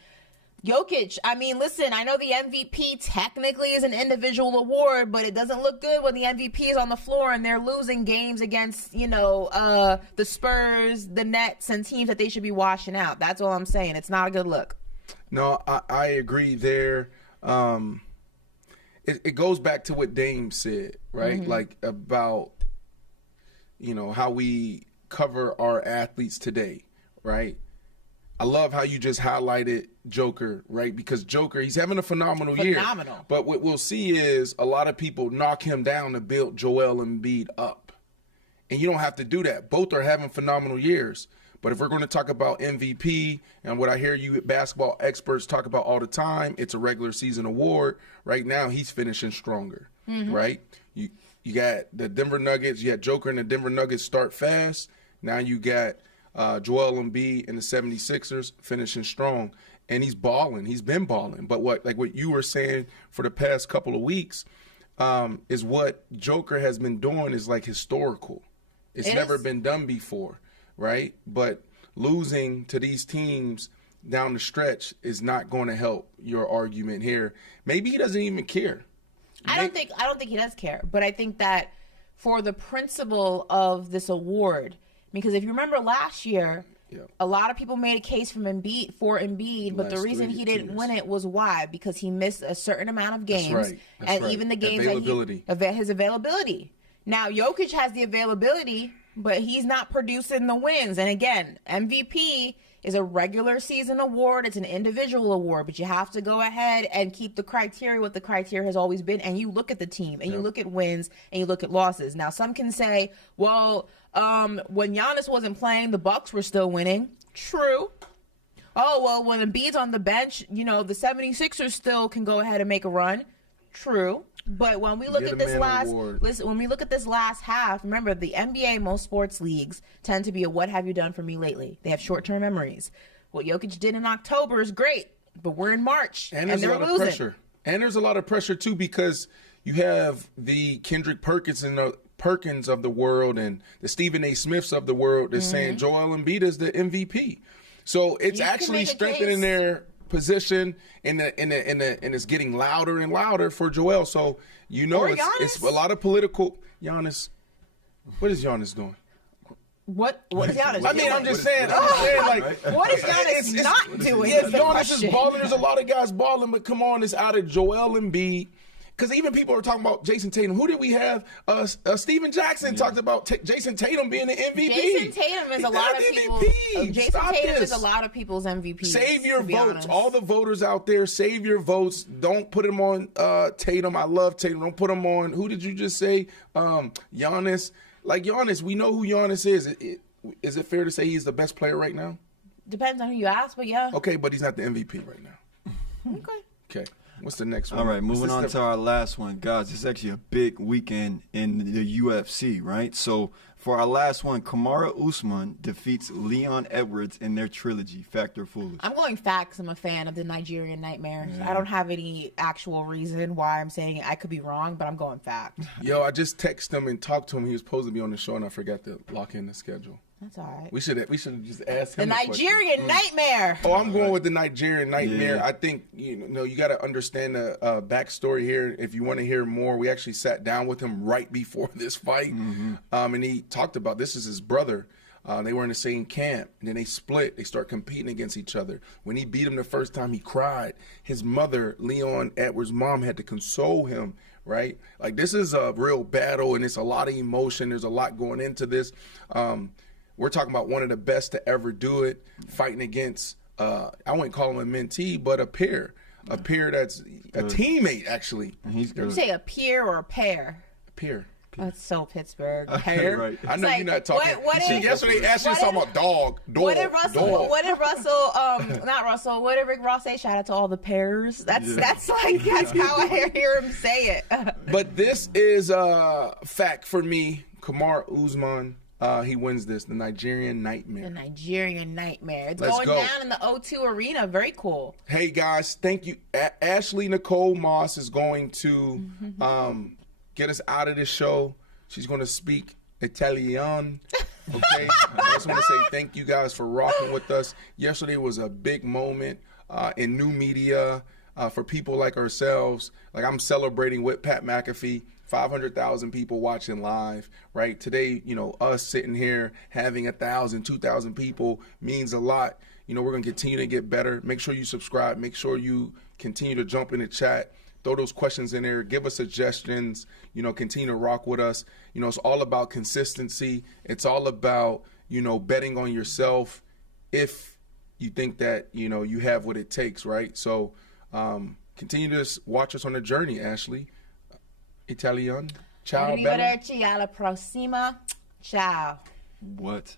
Jokic, I mean, listen, I know the MVP technically is an individual award, but it doesn't look good when the MVP is on the floor and they're losing games against, the Spurs, the Nets, and teams that they should be washing out. That's all I'm saying. It's not a good look. No, I agree there. It goes back to what Dame said, right? Like about, how we cover our athletes today, right? I love how you just highlighted Joker, right? Because Joker, he's having a phenomenal year. But what we'll see is a lot of people knock him down to build Joel Embiid up. And you don't have to do that. Both are having phenomenal years. But if we're going to talk about MVP and what I hear you basketball experts talk about all the time, it's a regular season award. Right now, he's finishing stronger, right? You got the Denver Nuggets. You got Joker and the Denver Nuggets start fast. Now you got Joel Embiid and the 76ers finishing strong. And he's balling. He's been balling. But what you were saying for the past couple of weeks is what Joker has been doing is like historical. It's never been done before, right? But losing to these teams down the stretch is not going to help your argument here. Maybe he doesn't even care. I don't think he does care, but I think that for the principle of this award, because if you remember last year, a lot of people made a case for Embiid, but the reason he didn't win it was why? Because he missed a certain amount of games, and even the games his availability. Now Jokic has the availability, but he's not producing the wins. And again, MVP is a regular season award. It's an individual award, but you have to go ahead and keep the criteria what the criteria has always been. And you look at the team and you look at wins and you look at losses. Now, some can say, well, when Giannis wasn't playing, the Bucks were still winning. True. Oh, well, when Embiid's on the bench, the 76ers still can go ahead and make a run. True. But when we look at this last half, remember the NBA, most sports leagues tend to be a what have you done for me lately? They have short-term memories. What Jokic did in October is great, but we're in March and they're losing. Pressure. And there's a lot of pressure too because you have the Kendrick Perkins and the Perkins of the world and the Stephen A. Smiths of the world that's saying Joel Embiid is the MVP. So it's actually strengthening their position and it's getting louder and louder for Joel. So it's a lot of political. Giannis, what is Giannis doing? What is Giannis doing? I mean, I'm just saying, what is Giannis not doing? Yeah, Giannis is balling. There's a lot of guys balling, but come on, it's out of Joel Embiid. Because even people are talking about Jason Tatum. Who did we have? Steven Jackson talked about Jason Tatum being the MVP. Jason Tatum is a lot of people. Jason Tatum is a lot of people's MVP. Save your votes. All the voters out there, save your votes. Don't put him on Tatum. I love Tatum. Don't put him on, who did you just say? Giannis. Like Giannis, we know who Giannis is. Is it fair to say he's the best player right now? Depends on who you ask, but yeah. Okay, but he's not the MVP right now. Okay. What's the next one? All right, moving on to our last one. Guys, this is actually a big weekend in the UFC, right? So for our last one, Kamaru Usman defeats Leon Edwards in their trilogy, Fact or Foolish. I'm going fact because I'm a fan of the Nigerian Nightmare. I don't have any actual reason why I'm saying it. I could be wrong, but I'm going fact. Yo, I just texted him and talked to him. He was supposed to be on the show, and I forgot to lock in the schedule. That's all right. We should have just asked him. The Nigerian Nightmare. Oh, I'm going with the Nigerian Nightmare. Yeah. I think you got to understand the backstory here. If you want to hear more, we actually sat down with him right before this fight, and he talked about this is his brother. They were in the same camp, and then they split. They start competing against each other. When he beat him the first time, he cried. His mother, Leon Edwards' mom, had to console him. Right? Like this is a real battle, and it's a lot of emotion. There's a lot going into this. We're talking about one of the best to ever do it, fighting against, I wouldn't call him a mentee, but a peer that's a teammate, actually. Did you say a peer or a pair? A peer. That's so Pittsburgh. Pear. Right. I know you're not talking. Yesterday, Ashley was talking about dog. What did Rick Ross say? Shout out to all the pairs. That's how I hear him say it. But this is a fact for me. Kamaru Usman. He wins this, the Nigerian Nightmare. The Nigerian Nightmare. It's going down in the O2 Arena. Very cool. Hey, guys, thank you. Ashley Nicole Moss is going to get us out of this show. She's going to speak Italian. Okay? I just want to say thank you guys for rocking with us. Yesterday was a big moment in new media for people like ourselves. Like I'm celebrating with Pat McAfee. 500,000 people watching live, right? Today, us sitting here having 1,000, 2,000 people means a lot. We're going to continue to get better. Make sure you subscribe. Make sure you continue to jump in the chat. Throw those questions in there. Give us suggestions. Continue to rock with us. It's all about consistency. It's all about, betting on yourself. If you think that, you know, you have what it takes, right? So continue to watch us on the journey, Ashley. Italian. Ciao, Bella. Arrivederci, alla prossima. Ciao. What?